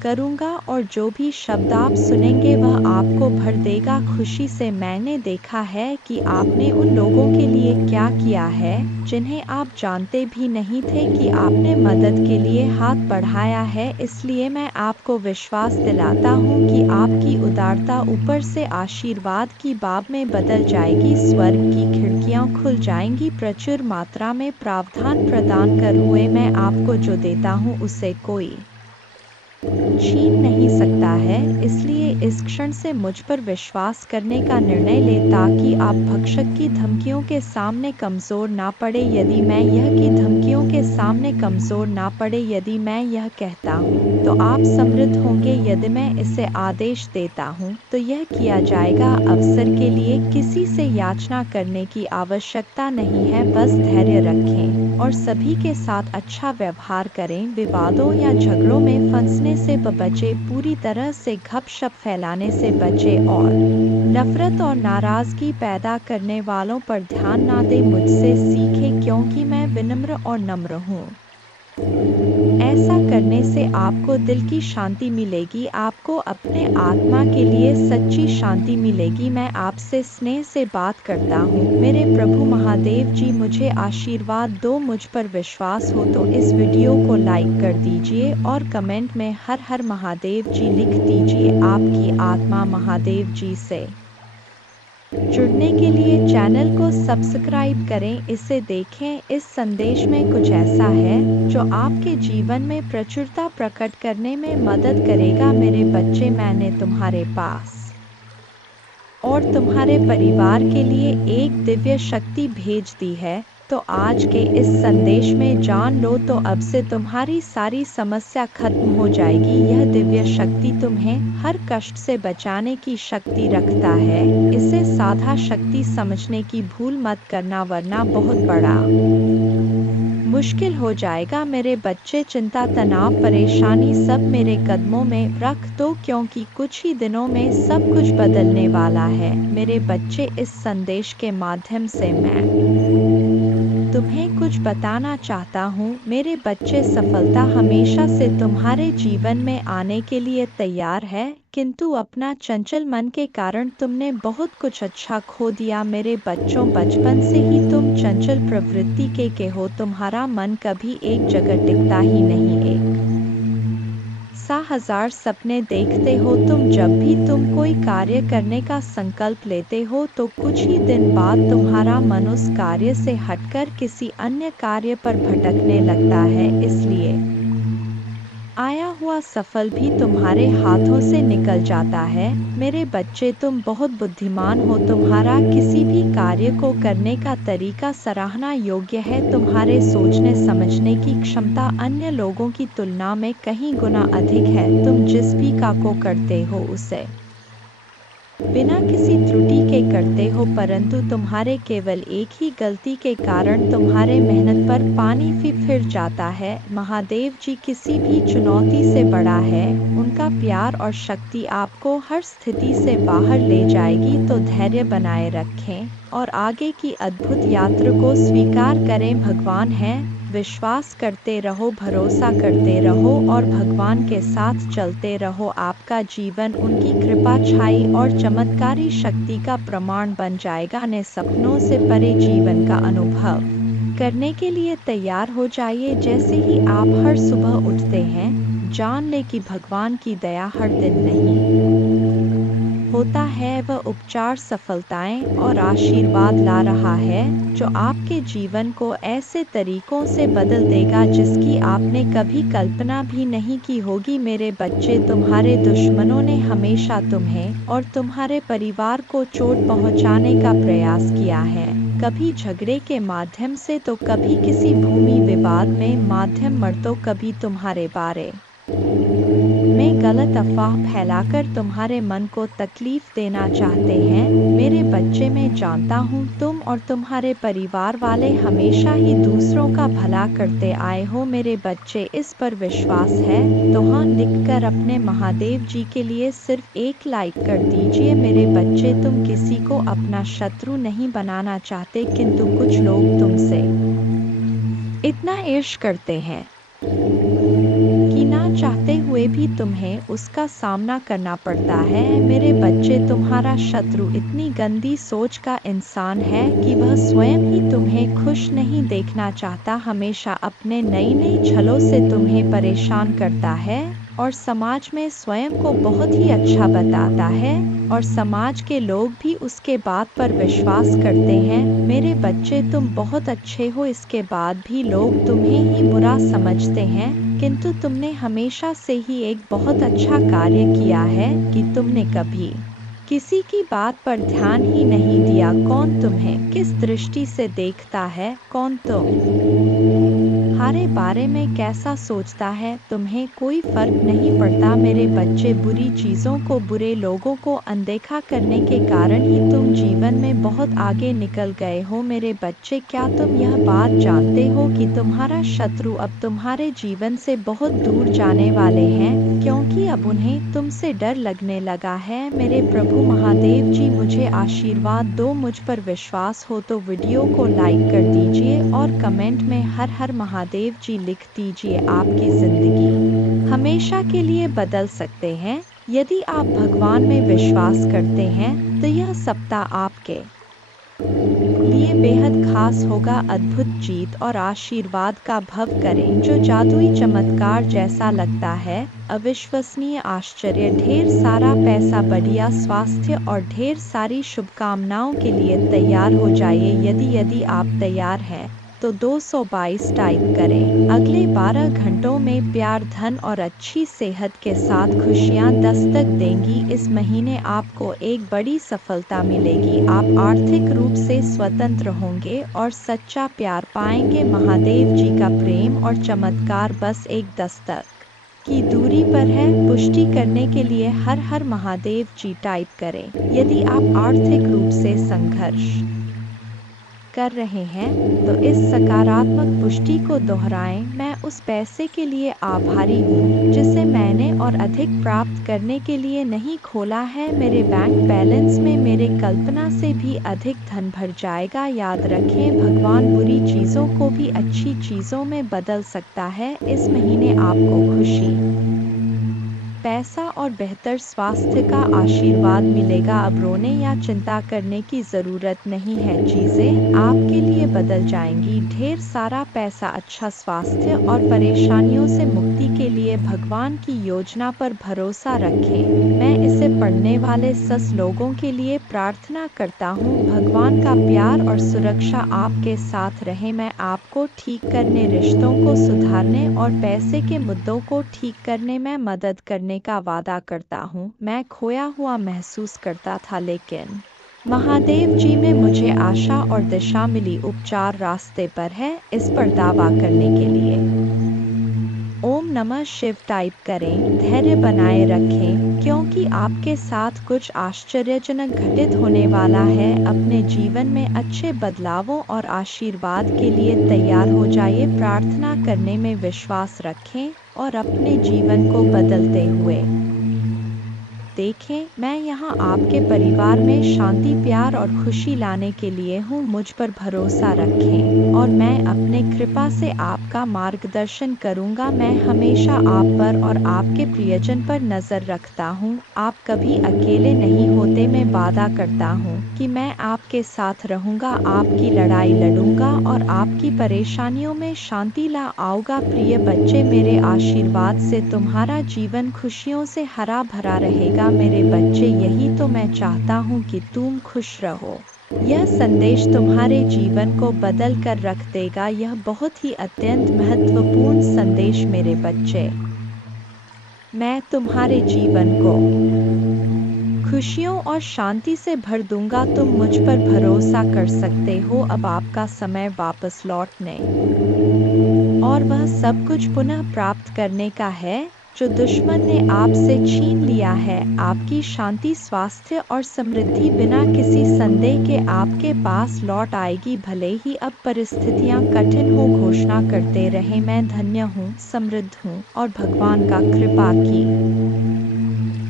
करूँगा और जो भी शब्द आप सुनेंगे वह आपको भर देगा खुशी से। मैंने देखा है कि आपने उन लोगों के लिए क्या किया है जिन्हें आप जानते भी नहीं थे कि आपने मदद के लिए हाथ बढ़ाया है। इसलिए मैं आपको विश्वास दिलाता हूँ कि आपकी उदारता ऊपर से आशीर्वाद की बाब में बदल जाएगी। स्वर्ग की खिड़कियाँ खुल जाएंगी, प्रचुर मात्रा में प्रावधान प्रदान कर हुए मैं आपको जो देता हूँ उसे कोई छीन नहीं सकता है। इसलिए इस क्षण से मुझ पर विश्वास करने का निर्णय ले ताकि आप भक्षक की धमकियों के सामने कमज़ोर ना पड़े। यदि मैं यह की धमकियों के सामने कमज़ोर ना पड़े, यदि मैं यह कहता हूँ तो आप समृद्ध होंगे, यदि मैं इसे आदेश देता हूँ तो यह किया जाएगा। अवसर के लिए किसी से याचना करने की आवश्यकता नहीं है, बस धैर्य रखें और सभी के साथ अच्छा व्यवहार करें। विवादों या झगड़ों में फंसने से बचे, पूरी तरह से गपशप फैलाने से बचे और नफरत और नाराजगी पैदा करने वालों पर ध्यान ना दें। मुझसे सीखें क्योंकि मैं विनम्र और नम्र हूँ। ऐसा करने से आपको दिल की शांति मिलेगी, आपको अपने आत्मा के लिए सच्ची शांति मिलेगी। मैं आपसे स्नेह से बात करता हूँ। मेरे प्रभु महादेव जी मुझे आशीर्वाद दो। मुझ पर विश्वास हो तो इस वीडियो को लाइक कर दीजिए और कमेंट में हर हर महादेव जी लिख दीजिए। आपकी आत्मा महादेव जी से जुड़ने के लिए चैनल को सब्सक्राइब करें, इसे देखें। इस संदेश में कुछ ऐसा है जो आपके जीवन में प्रचुरता प्रकट करने में मदद करेगा। मेरे बच्चे, मैंने तुम्हारे पास और तुम्हारे परिवार के लिए एक दिव्य शक्ति भेज दी है, तो आज के इस संदेश में जान लो तो अब से तुम्हारी सारी समस्या खत्म हो जाएगी। यह दिव्य शक्ति तुम्हें हर कष्ट से बचाने की शक्ति रखता है। इसे साधा शक्ति समझने की भूल मत करना, वरना बहुत बड़ा मुश्किल हो जाएगा। मेरे बच्चे, चिंता, तनाव, परेशानी सब मेरे कदमों में रख दो, क्योंकि कुछ ही दिनों में सब कुछ बदलने वाला है। मेरे बच्चे, इस संदेश के माध्यम से मैं तुम्हें कुछ बताना चाहता हूँ। मेरे बच्चे, सफलता हमेशा से तुम्हारे जीवन में आने के लिए तैयार है, किंतु अपना चंचल मन के कारण तुमने बहुत कुछ अच्छा खो दिया। मेरे बच्चों, बचपन से ही तुम चंचल प्रवृत्ति के हो। तुम्हारा मन कभी एक जगह टिकता ही नहीं, एक सा हजार सपने देखते हो तुम। जब भी तुम कोई कार्य करने का संकल्प लेते हो तो कुछ ही दिन बाद तुम्हारा मन उस कार्य से हटकर किसी अन्य कार्य पर भटकने लगता है। इसलिए आया हुआ सफल भी तुम्हारे हाथों से निकल जाता है। मेरे बच्चे, तुम बहुत बुद्धिमान हो। तुम्हारा किसी भी कार्य को करने का तरीका सराहना योग्य है। तुम्हारे सोचने समझने की क्षमता अन्य लोगों की तुलना में कहीं गुना अधिक है। तुम जिस भी काम को करते हो उसे बिना किसी त्रुटि के करते हो, परंतु तुम्हारे केवल एक ही गलती के कारण तुम्हारे मेहनत पर पानी फिर जाता है। महादेव जी किसी भी चुनौती से बड़ा है। उनका प्यार और शक्ति आपको हर स्थिति से बाहर ले जाएगी। तो धैर्य बनाए रखें और आगे की अद्भुत यात्रा को स्वीकार करें। भगवान है, विश्वास करते रहो, भरोसा करते रहो और भगवान के साथ चलते रहो। आपका जीवन उनकी कृपा, छाई और चमत्कारी शक्ति का प्रमाण बन जाएगा। अपने सपनों से परे जीवन का अनुभव करने के लिए तैयार हो जाइए। जैसे ही आप हर सुबह उठते हैं, जान ले कि भगवान की दया हर दिन नहीं होता है, वह उपचार, सफलताएं और आशीर्वाद ला रहा है जो आपके जीवन को ऐसे तरीकों से बदल देगा जिसकी आपने कभी कल्पना भी नहीं की होगी। मेरे बच्चे, तुम्हारे दुश्मनों ने हमेशा तुम्हें और तुम्हारे परिवार को चोट पहुंचाने का प्रयास किया है, कभी झगड़े के माध्यम से तो कभी किसी भूमि विवाद में माध्यम मर, तो कभी तुम्हारे बारे में गलत अफवाह फैलाकर तुम्हारे मन को तकलीफ देना चाहते हैं। मेरे बच्चे, मैं जानता हूँ तुम और तुम्हारे परिवार वाले हमेशा ही दूसरों का भला करते आए हो। मेरे बच्चे, इस पर विश्वास है तो हाँ लिखकर अपने महादेव जी के लिए सिर्फ एक लाइक कर दीजिए। मेरे बच्चे, तुम किसी को अपना शत्रु नहीं बनाना चाहते, किंतु कुछ लोग तुमसे इतना ईर्ष्या करते हैं कि ना चाहते हुए भी तुम्हें उसका सामना करना पड़ता है। मेरे बच्चे, तुम्हारा शत्रु इतनी गंदी सोच का इंसान है कि वह स्वयं ही तुम्हें खुश नहीं देखना चाहता, हमेशा अपने नई नई छलों से तुम्हें परेशान करता है और समाज में स्वयं को बहुत ही अच्छा बताता है और समाज के लोग भी उसके बात पर विश्वास करते हैं। मेरे बच्चे, तुम बहुत अच्छे हो, इसके बाद भी लोग तुम्हें ही बुरा समझते हैं, किंतु तुमने हमेशा से ही एक बहुत अच्छा कार्य किया है कि तुमने कभी किसी की बात पर ध्यान ही नहीं दिया। कौन तुम्हें किस दृष्टि से देखता है, कौन तुम्हारे बारे में कैसा सोचता है, तुम्हें कोई फर्क नहीं पड़ता। मेरे बच्चे, बुरी चीज़ों को, बुरे लोगों को अनदेखा करने के कारण ही तुम जीवन में बहुत आगे निकल गए हो। मेरे बच्चे, क्या तुम यह बात जानते हो कि तुम्हारा शत्रु अब तुम्हारे जीवन से बहुत दूर जाने वाले हैं, क्योंकि अब उन्हें तुमसे डर लगने लगा है। मेरे प्रभु महादेव जी, मुझे आशीर्वाद दो। मुझ पर विश्वास हो तो वीडियो को लाइक कर दीजिए और कमेंट में हर हर महादेव जी लिख दीजिए। आपकी जिंदगी हमेशा के लिए बदल सकते हैं यदि आप भगवान में विश्वास करते हैं, तो यह सप्ताह आपके लिए बेहद खास होगा। अद्भुत जीत और आशीर्वाद का भव करें, जो जादुई चमत्कार जैसा लगता है, अविश्वसनीय आश्चर्य, ढेर सारा पैसा, बढ़िया स्वास्थ्य और ढेर सारी शुभकामनाओं के लिए तैयार हो जाइए। यदि आप तैयार हैं तो 222 टाइप करें। अगले 12 घंटों में प्यार, धन और अच्छी सेहत के साथ खुशियां दस्तक देंगी। इस महीने आपको एक बड़ी सफलता मिलेगी। आप आर्थिक रूप से स्वतंत्र होंगे और सच्चा प्यार पाएंगे। महादेव जी का प्रेम और चमत्कार बस एक दस्तक की दूरी पर है। पुष्टि करने के लिए हर हर महादेव जी टाइप करें। यदि आप आर्थिक रूप से संघर्ष कर रहे हैं तो इस सकारात्मक पुष्टि को दोहराएं। मैं उस पैसे के लिए आभारी हूँ जिसे मैंने और अधिक प्राप्त करने के लिए नहीं खोला है। मेरे बैंक बैलेंस में मेरे कल्पना से भी अधिक धन भर जाएगा। याद रखें, भगवान बुरी चीज़ों को भी अच्छी चीज़ों में बदल सकता है। इस महीने आपको खुशी, पैसा और बेहतर स्वास्थ्य का आशीर्वाद मिलेगा। अब रोने या चिंता करने की ज़रूरत नहीं है, चीज़ें आपके लिए बदल जाएंगी। ढेर सारा पैसा, अच्छा स्वास्थ्य और परेशानियों से मुक्ति के लिए भगवान की योजना पर भरोसा रखें। मैं इसे पढ़ने वाले लोगों के लिए प्रार्थना करता हूँ। भगवान का प्यार और सुरक्षा आपके साथ रहे। मैं आपको ठीक करने, रिश्तों को सुधारने और पैसे के मुद्दों को ठीक करने में मदद करने का वादा करता हूँ। मैं खोया हुआ महसूस करता था, लेकिन महादेव जी में मुझे आशा और दिशा मिली। उपचार रास्ते पर है, इस पर दावा करने के लिए ओम नमः शिव टाइप करें। धैर्य बनाए रखें, क्योंकि आपके साथ कुछ आश्चर्यजनक घटित होने वाला है। अपने जीवन में अच्छे बदलावों और आशीर्वाद के लिए तैयार हो जाइए। प्रार्थना करने में विश्वास रखें और अपने जीवन को बदलते हुए देखें। मैं यहाँ आपके परिवार में शांति, प्यार और खुशी लाने के लिए हूँ। मुझ पर भरोसा रखें और मैं अपने कृपा से आपका मार्गदर्शन करूँगा। मैं हमेशा आप पर और आपके प्रियजन पर नज़र रखता हूँ। आप कभी अकेले नहीं होते। मैं वादा करता हूँ कि मैं आपके साथ रहूँगा, आपकी लड़ाई लड़ूंगा और आपकी परेशानियों में शांति ला आऊँगा। प्रिय बच्चे, मेरे आशीर्वाद से तुम्हारा जीवन खुशियों से हरा भरा रहेगा। मेरे बच्चे, यही तो मैं चाहता हूँ कि तुम खुश रहो। यह संदेश तुम्हारे जीवन को बदल कर रख देगा। यह बहुत ही अत्यंत महत्वपूर्ण संदेश मेरे बच्चे। मैं तुम्हारे जीवन को खुशियों और शांति से भर दूंगा। तुम मुझ पर भरोसा कर सकते हो। अब आपका समय वापस लौटने और वह सब कुछ पुनः प्राप्त करने का है जो दुश्मन ने आपसे छीन लिया है। आपकी शांति, स्वास्थ्य और समृद्धि बिना किसी संदेह के आपके पास लौट आएगी। भले ही अब परिस्थितियां कठिन हो, घोषणा करते रहे, मैं धन्य हूँ, समृद्ध हूँ और भगवान का कृपा की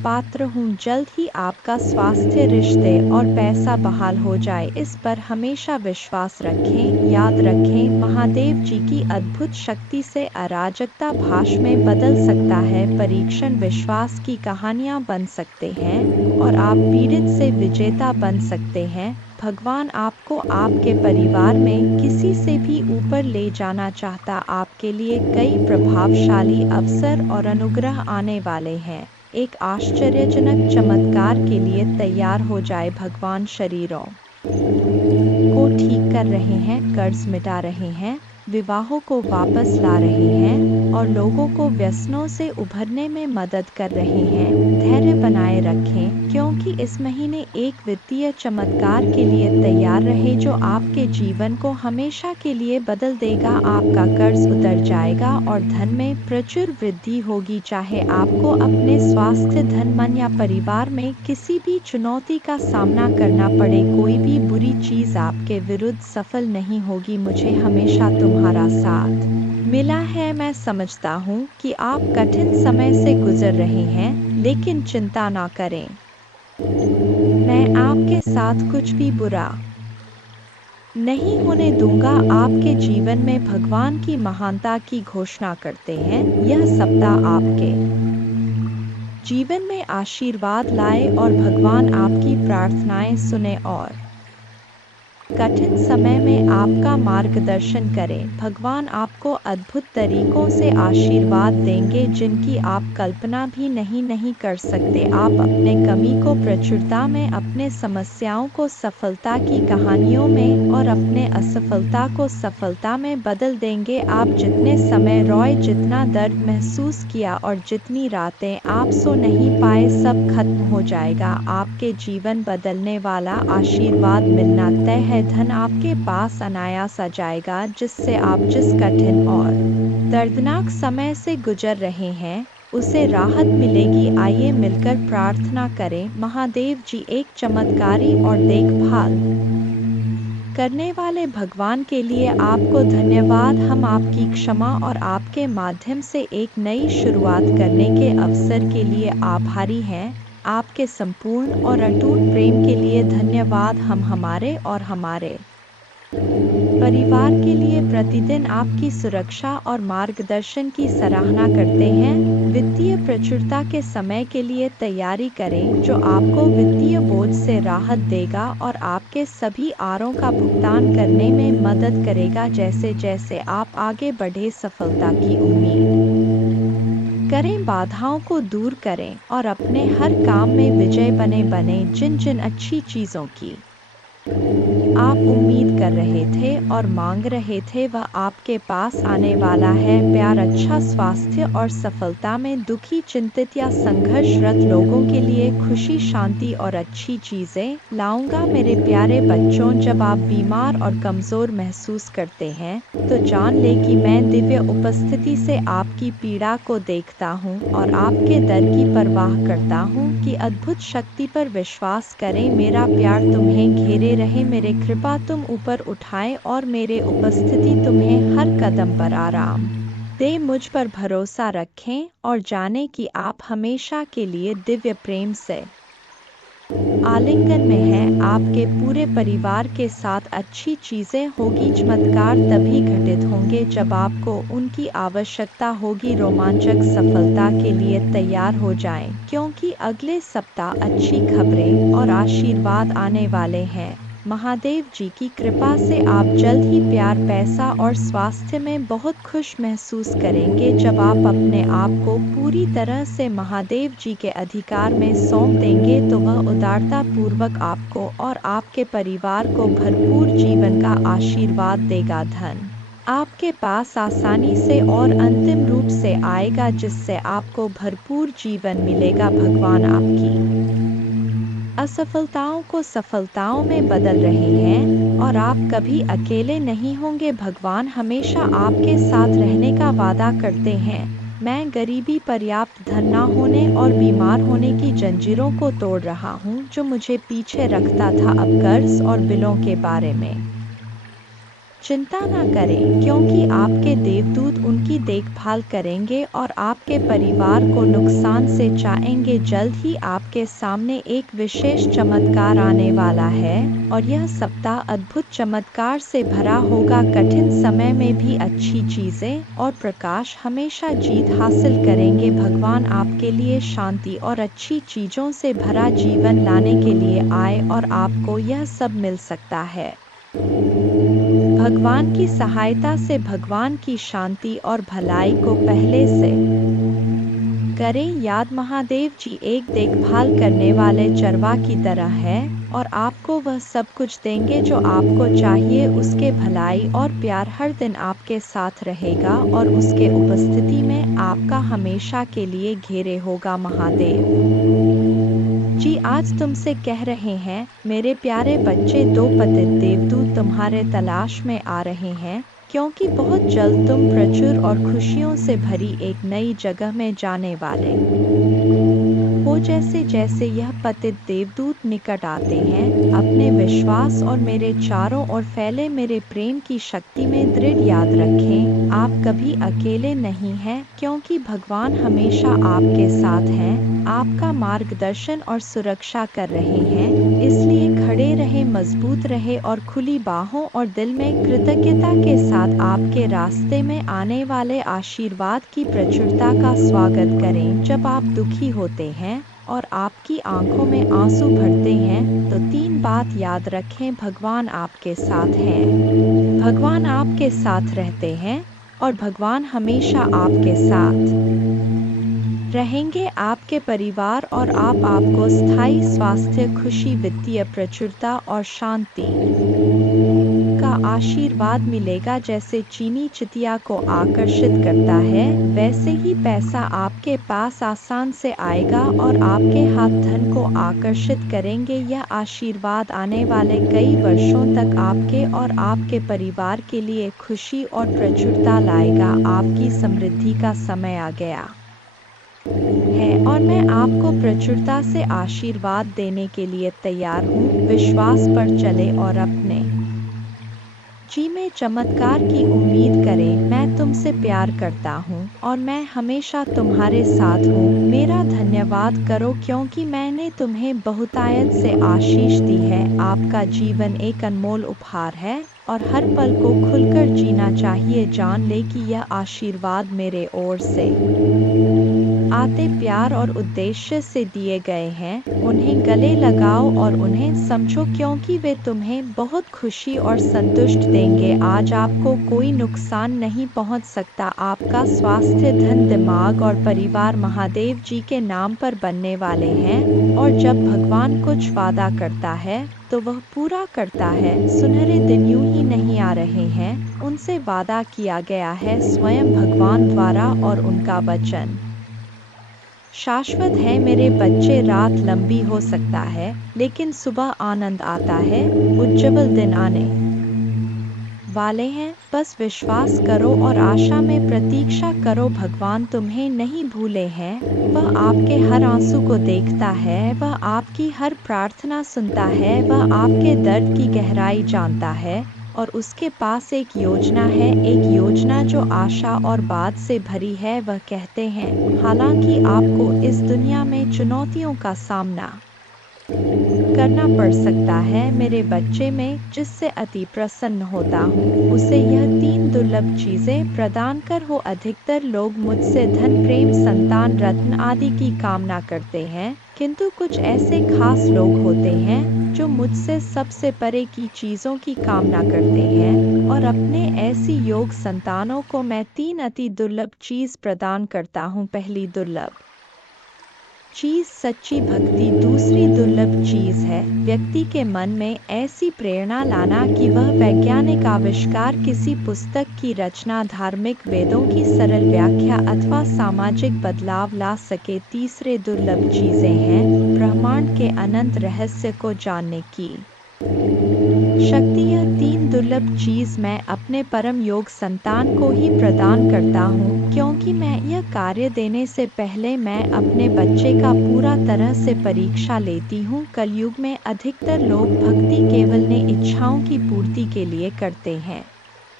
पात्र हूँ। जल्द ही आपका स्वास्थ्य, रिश्ते और पैसा बहाल हो जाए, इस पर हमेशा विश्वास रखें। याद रखें, महादेव जी की अद्भुत शक्ति से अराजकता भाष में बदल सकता है। परीक्षण विश्वास की कहानियाँ बन सकते हैं और आप पीड़ित से विजेता बन सकते हैं। भगवान आपको आपके परिवार में किसी से भी ऊपर ले जाना चाहता। आपके लिए कई प्रभावशाली अवसर और अनुग्रह आने वाले हैं। एक आश्चर्यजनक चमत्कार के लिए तैयार हो जाए। भगवान शरीरों को ठीक कर रहे हैं, कर्ज मिटा रहे हैं, विवाहों को वापस ला रहे हैं और लोगों को व्यसनों से उभरने में मदद कर रहे हैं। धैर्य बनाए रखें, क्योंकि इस महीने एक वित्तीय चमत्कार के लिए तैयार रहे जो आपके जीवन को हमेशा के लिए बदल देगा। आपका कर्ज उतर जाएगा और धन में प्रचुर वृद्धि होगी। चाहे आपको अपने स्वास्थ्य, धन, मन या परिवार में किसी भी चुनौती का सामना करना पड़े, कोई भी बुरी चीज आपके विरुद्ध सफल नहीं होगी। मुझे हमेशा तुम्हारा साथ मिला है। मैं समझता हूँ कि आप कठिन समय से गुजर रहे हैं, लेकिन चिंता ना करें, मैं आपके साथ कुछ भी बुरा नहीं होने दूंगा। आपके जीवन में भगवान की महानता की घोषणा करते हैं। यह सप्ताह आपके जीवन में आशीर्वाद लाए और भगवान आपकी प्रार्थनाएं सुने और कठिन समय में आपका मार्गदर्शन करें। भगवान आपको अद्भुत तरीकों से आशीर्वाद देंगे जिनकी आप कल्पना भी नहीं कर सकते। आप अपने कमी को प्रचुरता में, अपने समस्याओं को सफलता की कहानियों में और अपने असफलता को सफलता में बदल देंगे। आप जितने समय रोए, जितना दर्द महसूस किया और जितनी रातें आप सो नहीं पाए, सब खत्म हो जाएगा। आपके जीवन बदलने वाला आशीर्वाद मिलना तय है। धन आपके पास अनायास आ जाएगा, जिससे आप जिस कठिन और दर्दनाक समय से गुजर रहे हैं उसे राहत मिलेगी। आइए मिलकर प्रार्थना करें। महादेव जी, एक चमत्कारी और देखभाल करने वाले भगवान के लिए आपको धन्यवाद। हम आपकी क्षमा और आपके माध्यम से एक नई शुरुआत करने के अवसर के लिए आभारी हैं। आपके संपूर्ण और अटूट प्रेम के लिए धन्यवाद। हम हमारे और हमारे परिवार के लिए प्रतिदिन आपकी सुरक्षा और मार्गदर्शन की सराहना करते हैं। वित्तीय प्रचुरता के समय के लिए तैयारी करें, जो आपको वित्तीय बोझ से राहत देगा और आपके सभी आरों का भुगतान करने में मदद करेगा। जैसे जैसे आप आगे बढ़े, सफलता की उम्मीद करें, बाधाओं को दूर करें और अपने हर काम में विजय बने। जिन जिन अच्छी चीज़ों की आप उम्मीद कर रहे थे और मांग रहे थे, वह आपके पास आने वाला है। प्यार, अच्छा स्वास्थ्य और सफलता में दुखी, चिंतित या संघर्षरत लोगों के लिए खुशी, शांति और अच्छी चीजें लाऊंगा। मेरे प्यारे बच्चों, जब आप बीमार और कमजोर महसूस करते हैं तो जान ले कि मैं दिव्य उपस्थिति से आपकी पीड़ा को देखता हूँ और आपके दर्द की परवाह करता हूँ कि अद्भुत शक्ति पर विश्वास करें। मेरा प्यार तुम्हें घेरे रहे, मेरे कृपा तुम ऊपर उठाए और मेरे उपस्थिति तुम्हें हर कदम पर आराम दे। मुझ पर भरोसा रखें और जाने कि आप हमेशा के लिए दिव्य प्रेम से आलिंगन में हैं। आपके पूरे परिवार के साथ अच्छी चीजें होगी। चमत्कार तभी घटित होंगे जब आपको उनकी आवश्यकता होगी। रोमांचक सफलता के लिए तैयार हो जाएं, क्योंकि अगले सप्ताह अच्छी खबरें और आशीर्वाद आने वाले हैं। महादेव जी की कृपा से आप जल्द ही प्यार, पैसा और स्वास्थ्य में बहुत खुश महसूस करेंगे। जब आप अपने आप को पूरी तरह से महादेव जी के अधिकार में सौंप देंगे तो वह उदारता पूर्वक आपको और आपके परिवार को भरपूर जीवन का आशीर्वाद देगा। धन आपके पास आसानी से और अंतिम रूप से आएगा, जिससे आपको भरपूर जीवन मिलेगा। भगवान आपकी असफलताओं को सफलताओं में बदल रहे हैं और आप कभी अकेले नहीं होंगे। भगवान हमेशा आपके साथ रहने का वादा करते हैं। मैं गरीबी, पर्याप्त धन न होने और बीमार होने की जंजीरों को तोड़ रहा हूँ जो मुझे पीछे रखता था। अब कर्ज और बिलों के बारे में चिंता न करें, क्योंकि आपके देवदूत उनकी देखभाल करेंगे और आपके परिवार को नुकसान से बचाएंगे। जल्द ही आपके सामने एक विशेष चमत्कार आने वाला है और यह सप्ताह अद्भुत चमत्कार से भरा होगा। कठिन समय में भी अच्छी चीजें और प्रकाश हमेशा जीत हासिल करेंगे। भगवान आपके लिए शांति और अच्छी चीजों से भरा जीवन लाने के लिए आए और आपको यह सब मिल सकता है। भगवान की सहायता से भगवान की शांति और भलाई को पहले से करें याद। महादेव जी एक देखभाल करने वाले चरवा की तरह है और आपको वह सब कुछ देंगे जो आपको चाहिए। उसके भलाई और प्यार हर दिन आपके साथ रहेगा और उसके उपस्थिति में आपका हमेशा के लिए घेरे होगा। महादेव जी आज तुमसे कह रहे हैं, मेरे प्यारे बच्चे, दो पतित देवदूत तुम्हारे तलाश में आ रहे हैं, क्योंकि बहुत जल्द तुम प्रचुर और खुशियों से भरी एक नई जगह में जाने वाले हो। जैसे जैसे यह पतित देवदूत निकट आते हैं, अपने विश्वास और मेरे चारों ओर फैले मेरे प्रेम की शक्ति में दृढ़ याद रखें, आप कभी अकेले नहीं हैं, क्योंकि भगवान हमेशा आपके साथ हैं, आपका मार्गदर्शन और सुरक्षा कर रहे हैं। इसलिए खड़े रहे, मजबूत रहे और खुली बाहों और दिल में कृतज्ञता के साथ आपके रास्ते में आने वाले आशीर्वाद की प्रचुरता का स्वागत करें। जब आप दुखी होते हैं और आपकी आंखों में आंसू भरते हैं, तो तीन बात याद रखें, भगवान आपके साथ हैं, भगवान आपके साथ रहते हैं और भगवान हमेशा आपके साथ रहेंगे। आपके परिवार और आपको स्थायी स्वास्थ्य, खुशी, वित्तीय प्रचुरता और शांति का आशीर्वाद मिलेगा। जैसे चीनी चितिया को आकर्षित करता है, वैसे ही पैसा आपके पास आसान से आएगा और आपके हाथ धन को आकर्षित करेंगे। यह आशीर्वाद आने वाले कई वर्षों तक आपके और आपके परिवार के लिए खुशी और प्रचुरता लाएगा। आपकी समृद्धि का समय आ गया है और मैं आपको प्रचुरता से आशीर्वाद देने के लिए तैयार हूँ। विश्वास पर चले और अपने जी में चमत्कार की उम्मीद करें। मैं तुमसे प्यार करता हूँ और मैं हमेशा तुम्हारे साथ हूँ। मेरा धन्यवाद करो, क्योंकि मैंने तुम्हें बहुतायत से आशीष दी है। आपका जीवन एक अनमोल उपहार है और हर पल को खुलकर जीना चाहिए। जान ले कि यह आशीर्वाद मेरे ओर से आते प्यार और उद्देश्य से दिए गए हैं। उन्हें गले लगाओ और उन्हें समझो, क्योंकि वे तुम्हें बहुत खुशी और संतुष्ट देंगे। आज आपको कोई नुकसान नहीं पहुंच सकता। आपका स्वास्थ्य, धन, दिमाग और परिवार महादेव जी के नाम पर बनने वाले हैं और जब भगवान कुछ वादा करता है तो वह पूरा करता है। सुनहरे दिन यूं ही नहीं आ रहे हैं, उनसे वादा किया गया है स्वयं भगवान द्वारा और उनका वचन शाश्वत है। मेरे बच्चे, रात लंबी हो सकता है, लेकिन सुबह आनंद आता है। उज्जवल दिन आने वाले हैं। बस विश्वास करो और आशा में प्रतीक्षा करो। भगवान तुम्हें नहीं भूले हैं, वह आपके हर आंसू को देखता है, वह आपकी हर प्रार्थना सुनता है, वह आपके दर्द की गहराई जानता है और उसके पास एक योजना है, एक योजना जो आशा और बाद से भरी है। वह कहते हैं, हालांकि आपको इस दुनिया में चुनौतियों का सामना करना पड़ सकता है, मेरे बच्चे, में जिससे अति प्रसन्न होता हूँ, उसे यह तीन दुर्लभ चीजें प्रदान कर हो। अधिकतर लोग मुझसे धन, प्रेम, संतान, रत्न आदि की कामना करते हैं, किंतु कुछ ऐसे खास लोग होते हैं जो मुझसे सबसे परे की चीजों की कामना करते हैं और अपने ऐसी योग संतानों को मैं तीन अति दुर्लभ चीज प्रदान करता हूँ। पहली दुर्लभ चीज सच्ची भक्ति। दूसरी दुर्लभ चीज है व्यक्ति के मन में ऐसी प्रेरणा लाना कि वह वैज्ञानिक आविष्कार, किसी पुस्तक की रचना, धार्मिक वेदों की सरल व्याख्या अथवा सामाजिक बदलाव ला सके। तीसरे दुर्लभ चीजें हैं ब्रह्मांड के अनंत रहस्य को जानने की शक्ति। यह तीन दुर्लभ चीज मैं अपने परम योग संतान को ही प्रदान करता हूँ, क्योंकि मैं यह कार्य देने से पहले मैं अपने बच्चे का पूरा तरह से परीक्षा लेती हूँ। कलयुग में अधिकतर लोग भक्ति केवल ने इच्छाओं की पूर्ति के लिए करते हैं,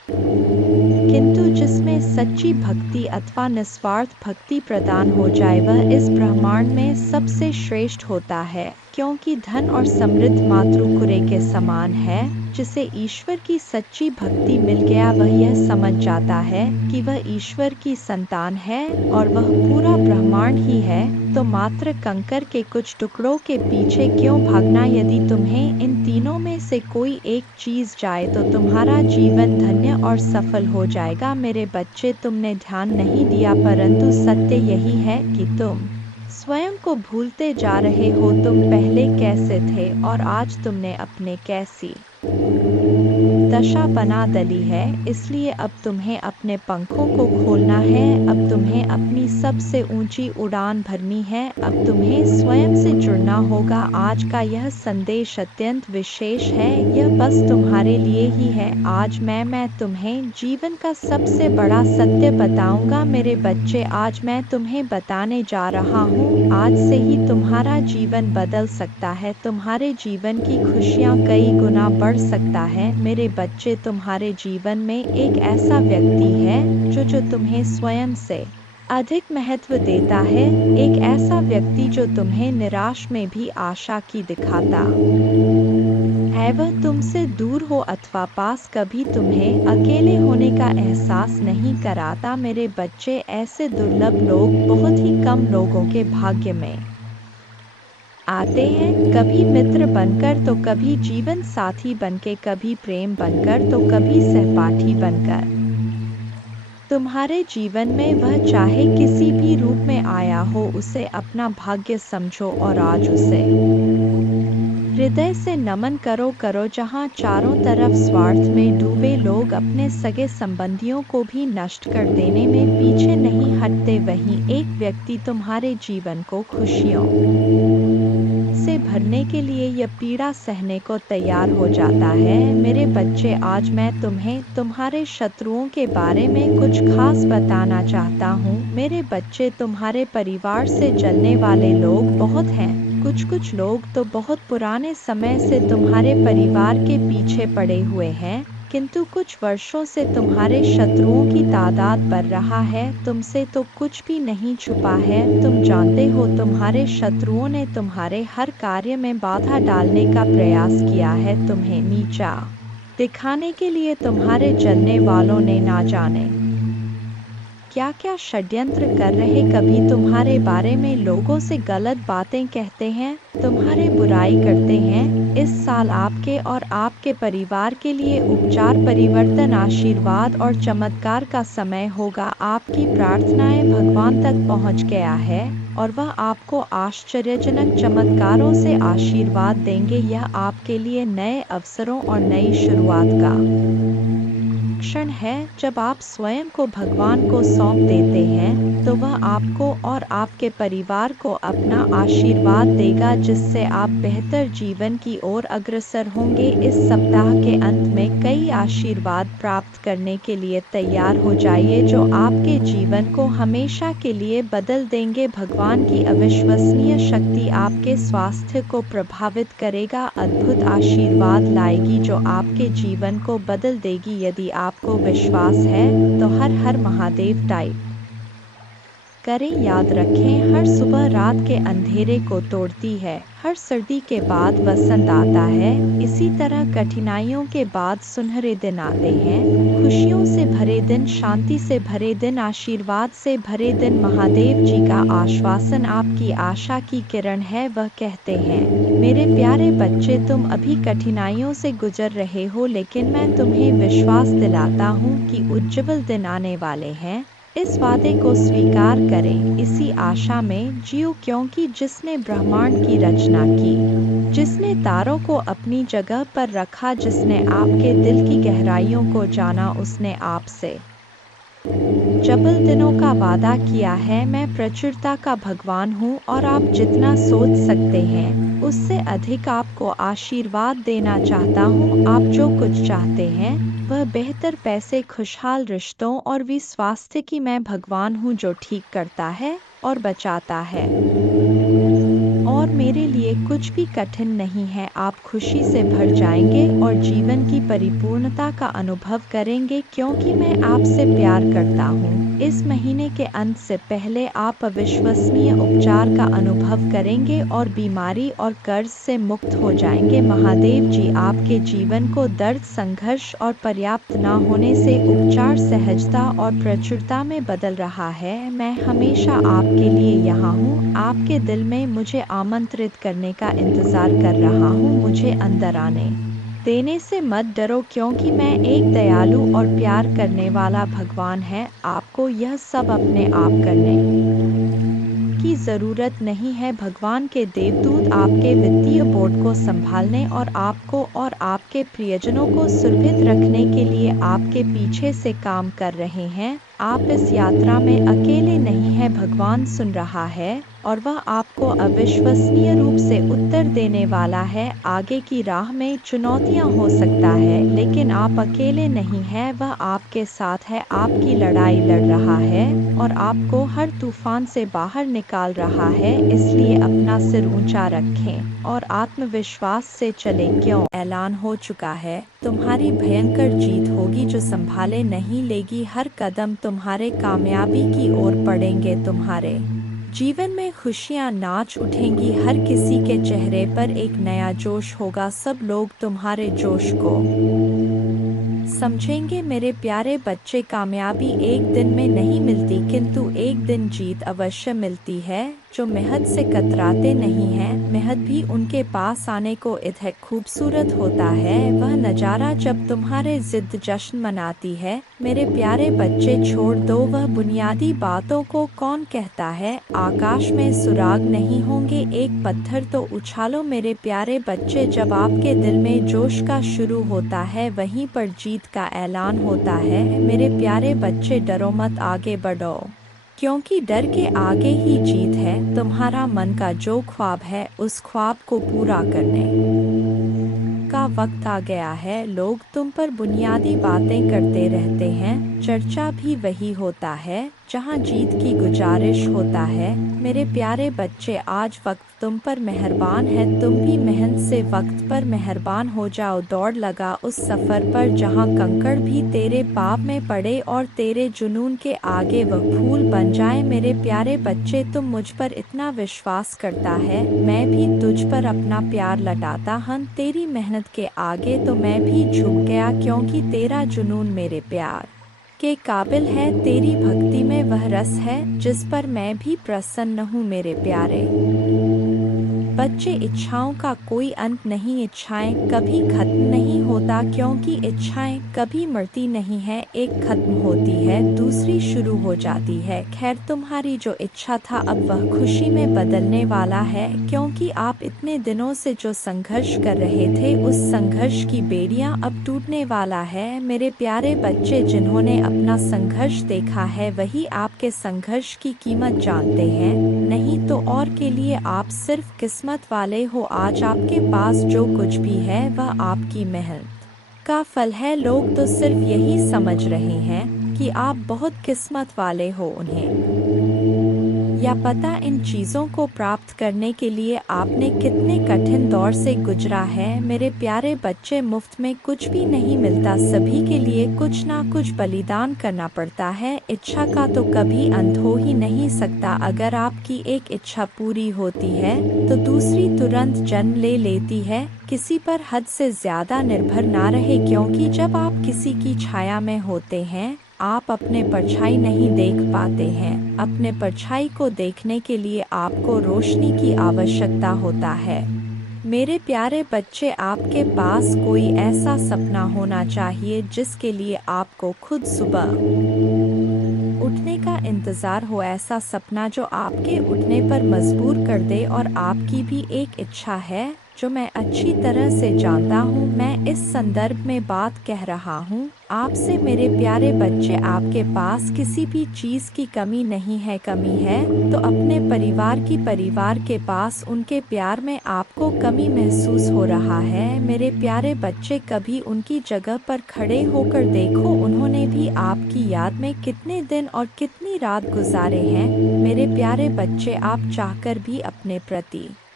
किंतु जिसमें सच्ची भक्ति अथवा निस्वार्थ भक्ति प्रदान हो जाए वह इस ब्रह्मांड में सबसे श्रेष्ठ होता है, क्योंकि धन और समृद्ध मातृकुरे के समान है। जिसे ईश्वर की सच्ची भक्ति मिल गया वह यह समझ जाता है कि वह ईश्वर की संतान है और वह पूरा ब्रह्मांड ही है। तो मात्र कंकर के कुछ टुकड़ों के पीछे क्यों भागना? यदि तुम्हें इन तीनों में से कोई एक चीज जाए तो तुम्हारा जीवन धन्य और सफल हो जाएगा। मेरे बच्चे, तुमने ध्यान नहीं दिया, परंतु सत्य यही है कि तुम स्वयं को भूलते जा रहे हो। तुम पहले कैसे थे और आज तुमने अपने कैसी दशा बना डाली है। इसलिए अब तुम्हें अपने पंखों को खोलना है, अब तुम्हें अपनी सबसे ऊंची उड़ान भरनी है, अब तुम्हें स्वयं से जुड़ना होगा। आज का यह संदेश अत्यंत विशेष है, यह बस तुम्हारे लिए ही है। आज मैं तुम्हें जीवन का सबसे बड़ा सत्य बताऊंगा। मेरे बच्चे, आज मैं तुम्हें बताने जा रहा हूँ, आज से ही तुम्हारा जीवन बदल सकता है, तुम्हारे जीवन की खुशियाँ कई गुना बढ़ सकता है। मेरे बच्चे, तुम्हारे जीवन में एक ऐसा व्यक्ति है जो तुम्हें स्वयं से अधिक महत्व देता है, एक ऐसा व्यक्ति जो तुम्हें निराश में भी आशा की दिखाता है। वह तुमसे दूर हो अथवा पास, कभी तुम्हें अकेले होने का एहसास नहीं कराता। मेरे बच्चे, ऐसे दुर्लभ लोग बहुत ही कम लोगों के भाग्य में आते हैं, कभी मित्र बनकर तो कभी जीवन साथी बनके, कभी प्रेम बनकर तो कभी सहपाठी बनकर। तुम्हारे जीवन में वह चाहे किसी भी रूप में आया हो, उसे अपना भाग्य समझो और आज उसे हृदय से नमन करो। जहाँ चारों तरफ स्वार्थ में डूबे लोग अपने सगे संबंधियों को भी नष्ट कर देने में पीछे नहीं हटते, वहीं एक व्यक्ति तुम्हारे जीवन को खुशियों से भरने के लिए यह पीड़ा सहने को तैयार हो जाता है। मेरे बच्चे, आज मैं तुम्हें तुम्हारे शत्रुओं के बारे में कुछ खास बताना चाहता हूँ। मेरे बच्चे, तुम्हारे परिवार से जलने वाले लोग बहुत हैं। कुछ लोग तो बहुत पुराने समय से तुम्हारे परिवार के पीछे पड़े हुए हैं, किंतु कुछ वर्षों से तुम्हारे शत्रुओं की तादाद बढ़ रहा है। तुमसे तो कुछ भी नहीं छुपा है, तुम जानते हो तुम्हारे शत्रुओं ने तुम्हारे हर कार्य में बाधा डालने का प्रयास किया है, तुम्हें नीचा दिखाने के लिए तुम्हारे जलने वालों ने ना जाने क्या क्या षड्यंत्र कर रहे। कभी तुम्हारे बारे में लोगों से गलत बातें कहते हैं, तुम्हारे बुराई करते हैं। इस साल आपके और आपके परिवार के लिए उपचार, परिवर्तन, आशीर्वाद और चमत्कार का समय होगा। आपकी प्रार्थनाएं भगवान तक पहुंच गया है और वह आपको आश्चर्यजनक चमत्कारों से आशीर्वाद देंगे। यह आपके लिए नए अवसरों और नई शुरुआत का क्षण है। जब आप स्वयं को भगवान को सौंप देते हैं तो वह आपको और आपके परिवार को अपना आशीर्वाद देगा, जिससे आप बेहतर जीवन की ओर अग्रसर होंगे। इस सप्ताह के अंत में कई आशीर्वाद प्राप्त करने के लिए तैयार हो जाइए, जो आपके जीवन को हमेशा के लिए बदल देंगे। भगवान की अविश्वसनीय शक्ति आपके स्वास्थ्य को प्रभावित करेगा, अद्भुत आशीर्वाद लाएगी जो आपके जीवन को बदल देगी। यदि आपको विश्वास है तो हर हर महादेव टाइप करें। याद रखें, हर सुबह रात के अंधेरे को तोड़ती है, हर सर्दी के बाद वसंत आता है। इसी तरह कठिनाइयों के बाद सुनहरे दिन आते हैं, खुशियों से भरे दिन, शांति से भरे दिन, आशीर्वाद से भरे दिन। महादेव जी का आश्वासन आपकी आशा की किरण है। वह कहते हैं, मेरे प्यारे बच्चे, तुम अभी कठिनाइयों से गुजर रहे हो, लेकिन मैं तुम्हें विश्वास दिलाता हूँ कि उज्जवल दिन आने वाले हैं। इस वादे को स्वीकार करें, इसी आशा में जियो, क्योंकि जिसने ब्रह्मांड की रचना की, जिसने तारों को अपनी जगह पर रखा, जिसने आपके दिल की गहराइयों को जाना, उसने आपसे जबल दिनों का वादा किया है। मैं प्रचुरता का भगवान हूँ और आप जितना सोच सकते हैं उससे अधिक आपको आशीर्वाद देना चाहता हूँ। आप जो कुछ चाहते हैं वह बेहतर पैसे, खुशहाल रिश्तों और भी स्वास्थ्य की मैं भगवान हूँ जो ठीक करता है और बचाता है। और और मेरे लिए कुछ भी कठिन नहीं है। आप खुशी से भर जाएंगे और जीवन की परिपूर्णता का अनुभव करेंगे क्योंकि मैं आपसे प्यार करता हूँ। इस महीने के अंत से पहले आप अविश्वसनीय उपचार का अनुभव करेंगे और बीमारी और कर्ज से मुक्त हो जाएंगे। महादेव जी आपके जीवन को दर्द, संघर्ष और पर्याप्त न होने से उपचार, सहजता और प्रचुरता में बदल रहा है। मैं हमेशा आपके लिए यहाँ हूँ, आपके दिल में मुझे आमंत्रित करने का इंतजार कर रहा हूँ। मुझे अंदर आने देने से मत डरो क्योंकि मैं एक दयालु और प्यार करने वाला भगवान है। आपको यह सब अपने आप करने की ज़रूरत नहीं है। भगवान के देवदूत आपके वित्तीय बोर्ड को संभालने और आपको और आपके प्रियजनों को सुरक्षित रखने के लिए आपके पीछे से काम कर रहे हैं। आप इस यात्रा में अकेले नहीं हैं। भगवान सुन रहा है और वह आपको अविश्वसनीय रूप से उत्तर देने वाला है। आगे की राह में चुनौतियां हो सकता है लेकिन आप अकेले नहीं हैं। वह आपके साथ है, आपकी लड़ाई लड़ रहा है और आपको हर तूफान से बाहर निकाल रहा है। इसलिए अपना सिर ऊंचा रखें और आत्मविश्वास से चलें। क्यों ऐलान हो चुका है, तुम्हारी भयंकर जीत होगी जो संभाले नहीं लेगी। हर कदम तुम्हारे कामयाबी की ओर पड़ेंगे। तुम्हारे जीवन में खुशियां नाच उठेंगी। हर किसी के चेहरे पर एक नया जोश होगा। सब लोग तुम्हारे जोश को समझेंगे। मेरे प्यारे बच्चे, कामयाबी एक दिन में नहीं मिलती किंतु एक दिन जीत अवश्य मिलती है। जो मेहनत से कतराते नहीं हैं, मेहनत भी उनके पास आने को इतना खूबसूरत होता है। वह नज़ारा जब तुम्हारे जिद जश्न मनाती है। मेरे प्यारे बच्चे, छोड़ दो वह बुनियादी बातों को। कौन कहता है आकाश में सुराग नहीं होंगे? एक पत्थर तो उछालो। मेरे प्यारे बच्चे, जब आपके दिल में जोश का शुरू होता है वहीं पर जीत का ऐलान होता है। मेरे प्यारे बच्चे, डरो मत, आगे बढ़ो क्योंकि डर के आगे ही जीत है। तुम्हारा मन का जो ख्वाब है उस ख्वाब को पूरा करने का वक्त आ गया है। लोग तुम पर बुनियादी बातें करते रहते हैं, चर्चा भी वही होता है जहां जीत की गुजारिश होता है। मेरे प्यारे बच्चे, आज वक्त तुम पर मेहरबान है। तुम भी मेहनत से वक्त पर मेहरबान हो जाओ। दौड़ लगा उस सफ़र पर जहां कंकड़ भी तेरे पाप में पड़े और तेरे जुनून के आगे वह फूल बन जाए। मेरे प्यारे बच्चे, तुम मुझ पर इतना विश्वास करता है, मैं भी तुझ पर अपना प्यार लौटाता हूं। तेरी मेहनत के आगे तो मैं भी झुक गया क्योंकि तेरा जुनून मेरे प्यार के काबिल है। तेरी भक्ति में वह रस है जिस पर मैं भी प्रसन्न हूँ। मेरे प्यारे बच्चे, इच्छाओं का कोई अंत नहीं। इच्छाएं कभी खत्म नहीं होता क्योंकि इच्छाएं कभी मरती नहीं है। एक खत्म होती है, दूसरी शुरू हो जाती है। खैर, तुम्हारी जो इच्छा था अब वह खुशी में बदलने वाला है क्योंकि आप इतने दिनों से जो संघर्ष कर रहे थे उस संघर्ष की बेड़ियां अब टूटने वाला है। मेरे प्यारे बच्चे, जिन्होंने अपना संघर्ष देखा है वही आपके संघर्ष की कीमत जानते हैं, नहीं तो और के लिए आप सिर्फ किस्मत वाले हो। आज आपके पास जो कुछ भी है वह आपकी मेहनत का फल है। लोग तो सिर्फ यही समझ रहे हैं कि आप बहुत किस्मत वाले हो। उन्हें या पता इन चीज़ों को प्राप्त करने के लिए आपने कितने कठिन दौर से गुजरा है। मेरे प्यारे बच्चे, मुफ्त में कुछ भी नहीं मिलता, सभी के लिए कुछ ना कुछ बलिदान करना पड़ता है। इच्छा का तो कभी अंत हो ही नहीं सकता। अगर आपकी एक इच्छा पूरी होती है तो दूसरी तुरंत जन्म ले लेती है। किसी पर हद से ज़्यादा निर्भर ना रहे क्योंकि जब आप किसी की छाया में होते हैं आप अपने परछाई नहीं देख पाते हैं। अपने परछाई को देखने के लिए आपको रोशनी की आवश्यकता होता है। मेरे प्यारे बच्चे, आपके पास कोई ऐसा सपना होना चाहिए जिसके लिए आपको खुद सुबह उठने का इंतज़ार हो। ऐसा सपना जो आपके उठने पर मजबूर कर दे। और आपकी भी एक इच्छा है जो मैं अच्छी तरह से जानता हूँ। मैं इस संदर्भ में बात कह रहा हूँ आपसे। मेरे प्यारे बच्चे, आपके पास किसी भी चीज़ की कमी नहीं है। कमी है तो अपने परिवार के पास उनके प्यार में आपको कमी महसूस हो रहा है। मेरे प्यारे बच्चे, कभी उनकी जगह पर खड़े होकर देखो। उन्होंने भी आपकी याद में कितने दिन और कितनी रात गुजारे हैं। मेरे प्यारे बच्चे, आप चाहकर भी अपने प्रति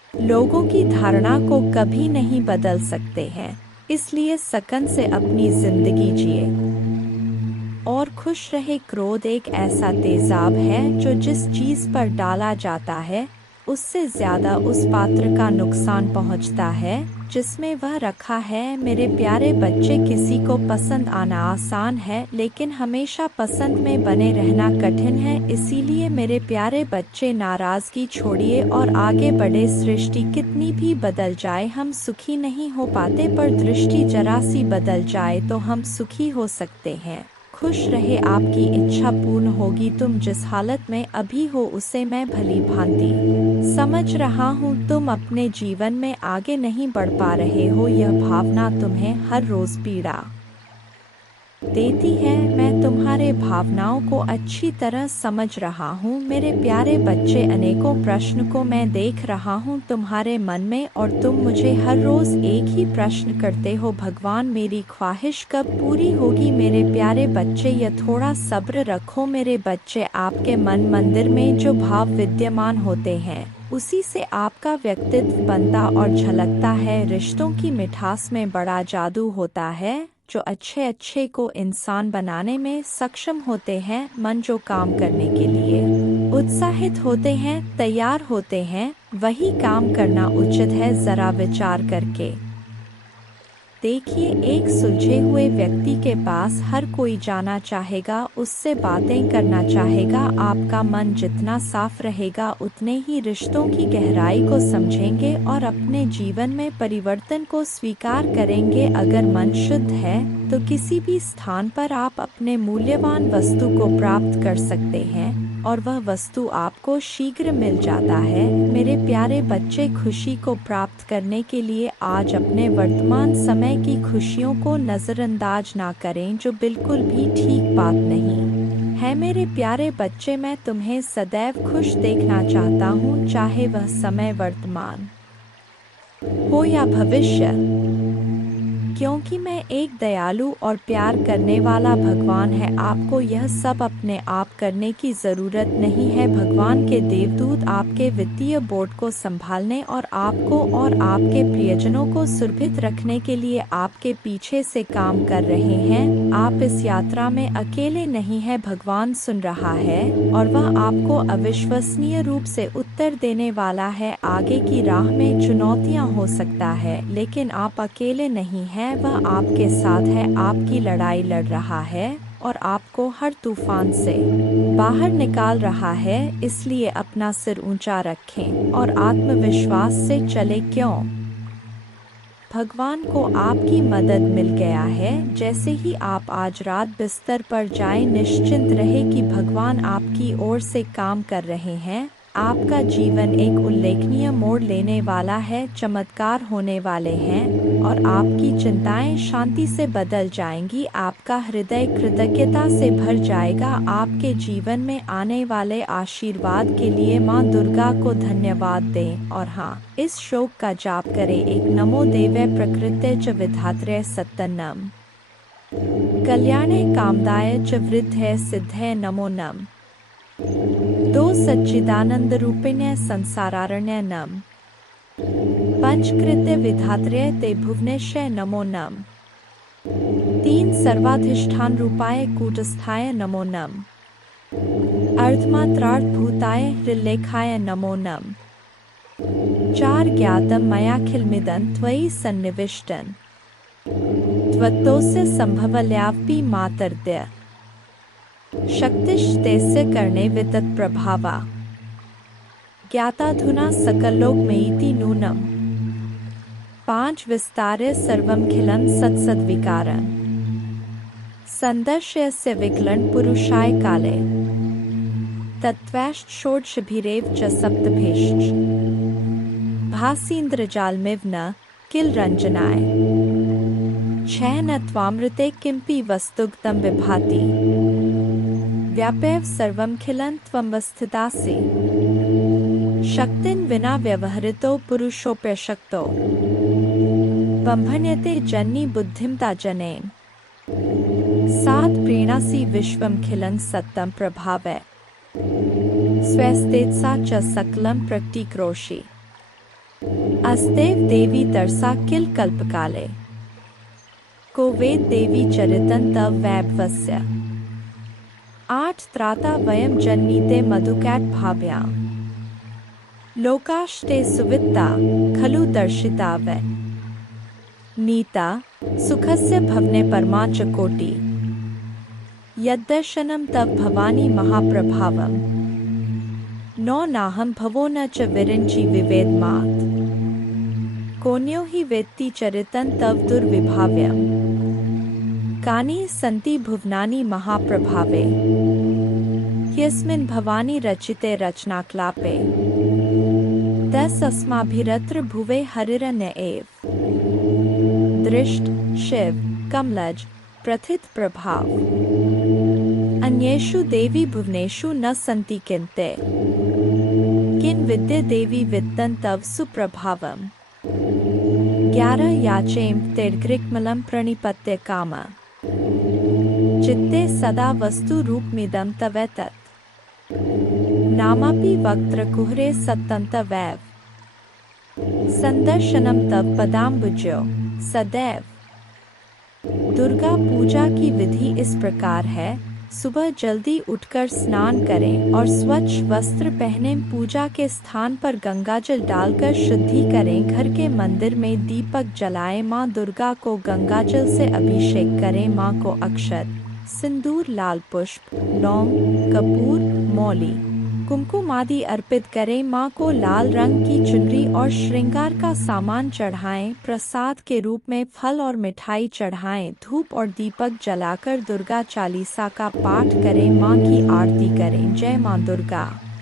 लोगों की धारणा को कभी नहीं बदल सकते हैं, इसलिए सकन से अपनी जिंदगी जिए और खुश रहे। क्रोध एक ऐसा तेजाब है जो जिस चीज पर डाला जाता है उससे ज्यादा उस पात्र का नुकसान पहुंचता है जिसमें वह रखा है। मेरे प्यारे बच्चे, किसी को पसंद आना आसान है लेकिन हमेशा पसंद में बने रहना कठिन है। इसीलिए मेरे प्यारे बच्चे, नाराजगी छोड़िए और आगे बढ़े। सृष्टि कितनी भी बदल जाए हम सुखी नहीं हो पाते, पर दृष्टि जरा सी बदल जाए तो हम सुखी हो सकते हैं। खुश रहे, आपकी इच्छा पूर्ण होगी। तुम जिस हालत में अभी हो उसे मैं भली भांति समझ रहा हूँ। तुम अपने जीवन में आगे नहीं बढ़ पा रहे हो, यह भावना तुम्हें हर रोज पीड़ा देती है। मैं तुम्हारे भावनाओं को अच्छी तरह समझ रहा हूँ मेरे प्यारे बच्चे। अनेकों प्रश्न को मैं देख रहा हूँ तुम्हारे मन में और तुम मुझे हर रोज एक ही प्रश्न करते हो, भगवान मेरी ख्वाहिश कब पूरी होगी। मेरे प्यारे बच्चे, यह थोड़ा सब्र रखो मेरे बच्चे। आपके मन मंदिर में जो भाव विद्यमान होते हैं उसी से आपका व्यक्तित्व बनता और झलकता है। रिश्तों की मिठास में बड़ा जादू होता है। जो अच्छे अच्छे को इंसान बनाने में सक्षम होते हैं, मन जो काम करने के लिए उत्साहित होते हैं, तैयार होते हैं, वही काम करना उचित है। जरा विचार करके देखिए, एक सुलझे हुए व्यक्ति के पास हर कोई जाना चाहेगा, उससे बातें करना चाहेगा। आपका मन जितना साफ रहेगा उतने ही रिश्तों की गहराई को समझेंगे और अपने जीवन में परिवर्तन को स्वीकार करेंगे। अगर मन शुद्ध है तो किसी भी स्थान पर आप अपने मूल्यवान वस्तु को प्राप्त कर सकते हैं और वह वस्तु आपको शीघ्र मिल जाता है। मेरे प्यारे बच्चे, खुशी को प्राप्त करने के लिए आज अपने वर्तमान समय की खुशियों को नज़रअंदाज ना करें, जो बिल्कुल भी ठीक बात नहीं है। मेरे प्यारे बच्चे, मैं तुम्हें सदैव खुश देखना चाहता हूँ, चाहे वह समय वर्तमान हो या भविष्य, क्योंकि मैं एक दयालु और प्यार करने वाला भगवान है। आपको यह सब अपने आप करने की ज़रूरत नहीं है। भगवान के देवदूत आपके वित्तीय बोर्ड को संभालने और आपको और आपके प्रियजनों को सुरक्षित रखने के लिए आपके पीछे से काम कर रहे हैं। आप इस यात्रा में अकेले नहीं हैं, भगवान सुन रहा है और वह आपको अविश्वसनीय रूप से उत्तर देने वाला है। आगे की राह में चुनौतियाँ हो सकता है लेकिन आप अकेले नहीं हैं, वह आपके साथ है, आपकी लड़ाई लड़ रहा है और आपको हर तूफान से बाहर निकाल रहा है। इसलिए अपना सिर ऊंचा रखें और आत्मविश्वास से चले। क्यों? भगवान को आपकी मदद मिल गया है। जैसे ही आप आज रात बिस्तर पर जाएं, निश्चिंत रहे कि भगवान आपकी ओर से काम कर रहे हैं। आपका जीवन एक उल्लेखनीय मोड़ लेने वाला है, चमत्कार होने वाले हैं और आपकी चिंताएं शांति से बदल जाएंगी। आपका हृदय कृतज्ञता से भर जाएगा। आपके जीवन में आने वाले आशीर्वाद के लिए माँ दुर्गा को धन्यवाद दें और हाँ, इस श्लोक का जाप करें। एक नमो देवै प्रकृते च विधात्रे सत्तनम कल्याणे कामदाय च वृद्धे सिद्धे नमो नम। दो सच्चिदानंद रूपिण्य संसारारण्य नम। पंचकृत्य विधात्रे ते भुवनेश्य नमो नम। तीन सर्वाधिष्ठान रूपाय कूटस्थाय नमो नम। अर्धमात्रार्थ भूताय हृल्लेखाय नमो नम। चार ज्ञातम मयाखिलमिदं त्वयि सन्निविष्टन् त्वत्तोस्य संभवल्यापि मातर्दय शक्तिस्तेस्य कर्णे वितत प्रभावा ज्ञाताधुना सकल्लोकमेति नूनम। पांच विस्तार्य सर्वमखिलं सत्सद्विकारं संदर्शयस्य विकलं पुरुषाय काले तत्त्वैश्च षोडशभिरेव च सप्तभेश्च भासीन्द्रजालमिव न किल रंजनाय छह न त्वामृते किंपि वस्तुगतं विभाति व्यापैव सर्वमखिलं त्वमवस्थितासि शक्तिन विना व्यवहृतो पुरुषोऽप्यशक्तो बंभन्यते जन्नी बुद्धिमता जनेन सात प्रीणासि विश्वमखिलं सत्तं प्रभावै स्वस्थेत्सा च सकलं प्रकटीकरोषि अस्तेव देवी तरसा किल कल्पकाले को वेद देवी चरितं तव वैभवस्य 8 त्राता वयं जन्मीते मधुकैट भाभ्यां लोकाश्ते सुवित्ता खलु दर्शिता वै नीता सुखस्य भवने परमा च कोटि यद्दर्शनं तव भवानी महाप्रभावम् नो नाहं भवो न च विरिञ्चि विवेदमात् कोन्यो हि वेत्ति चरितं तव दुर्विभाव्यम् कानि सन्ति भुवनानि महाप्रभावे यस्मिन् भवानी रचिते रचनाक्लापे तस्माभिरत्र भुवे हरिरन्य एव दृष्ट शिव कमलज प्रथित प्रभाव अन्येषु देवी भुवनेषु न सन्ति किन्ते किं विद्ये देवी वित्तं तव सुप्रभावम् 11 याचेम तेर्ग्रिक्मलं प्रणिपत्य काम चित्ते सदा वस्तु रूपमिदं तवेतत् नामापि वक्त्रकुहरे सत्तं तवैव संदर्शनम तव पदाम्बुजो सदैव। दुर्गा पूजा की विधि इस प्रकार है। सुबह जल्दी उठकर स्नान करें और स्वच्छ वस्त्र पहने पूजा के स्थान पर गंगाजल डालकर शुद्धि करें। घर के मंदिर में दीपक जलाएं। माँ दुर्गा को गंगाजल से अभिषेक करें। माँ को अक्षत सिंदूर लाल पुष्प लौंग कपूर मौली कुमकुम आदि अर्पित करें। माँ को लाल रंग की चुनरी और श्रृंगार का सामान चढ़ाएं। प्रसाद के रूप में फल और मिठाई चढ़ाएं। धूप और दीपक जलाकर दुर्गा चालीसा का पाठ करें। माँ की आरती करें। जय माँ दुर्गा।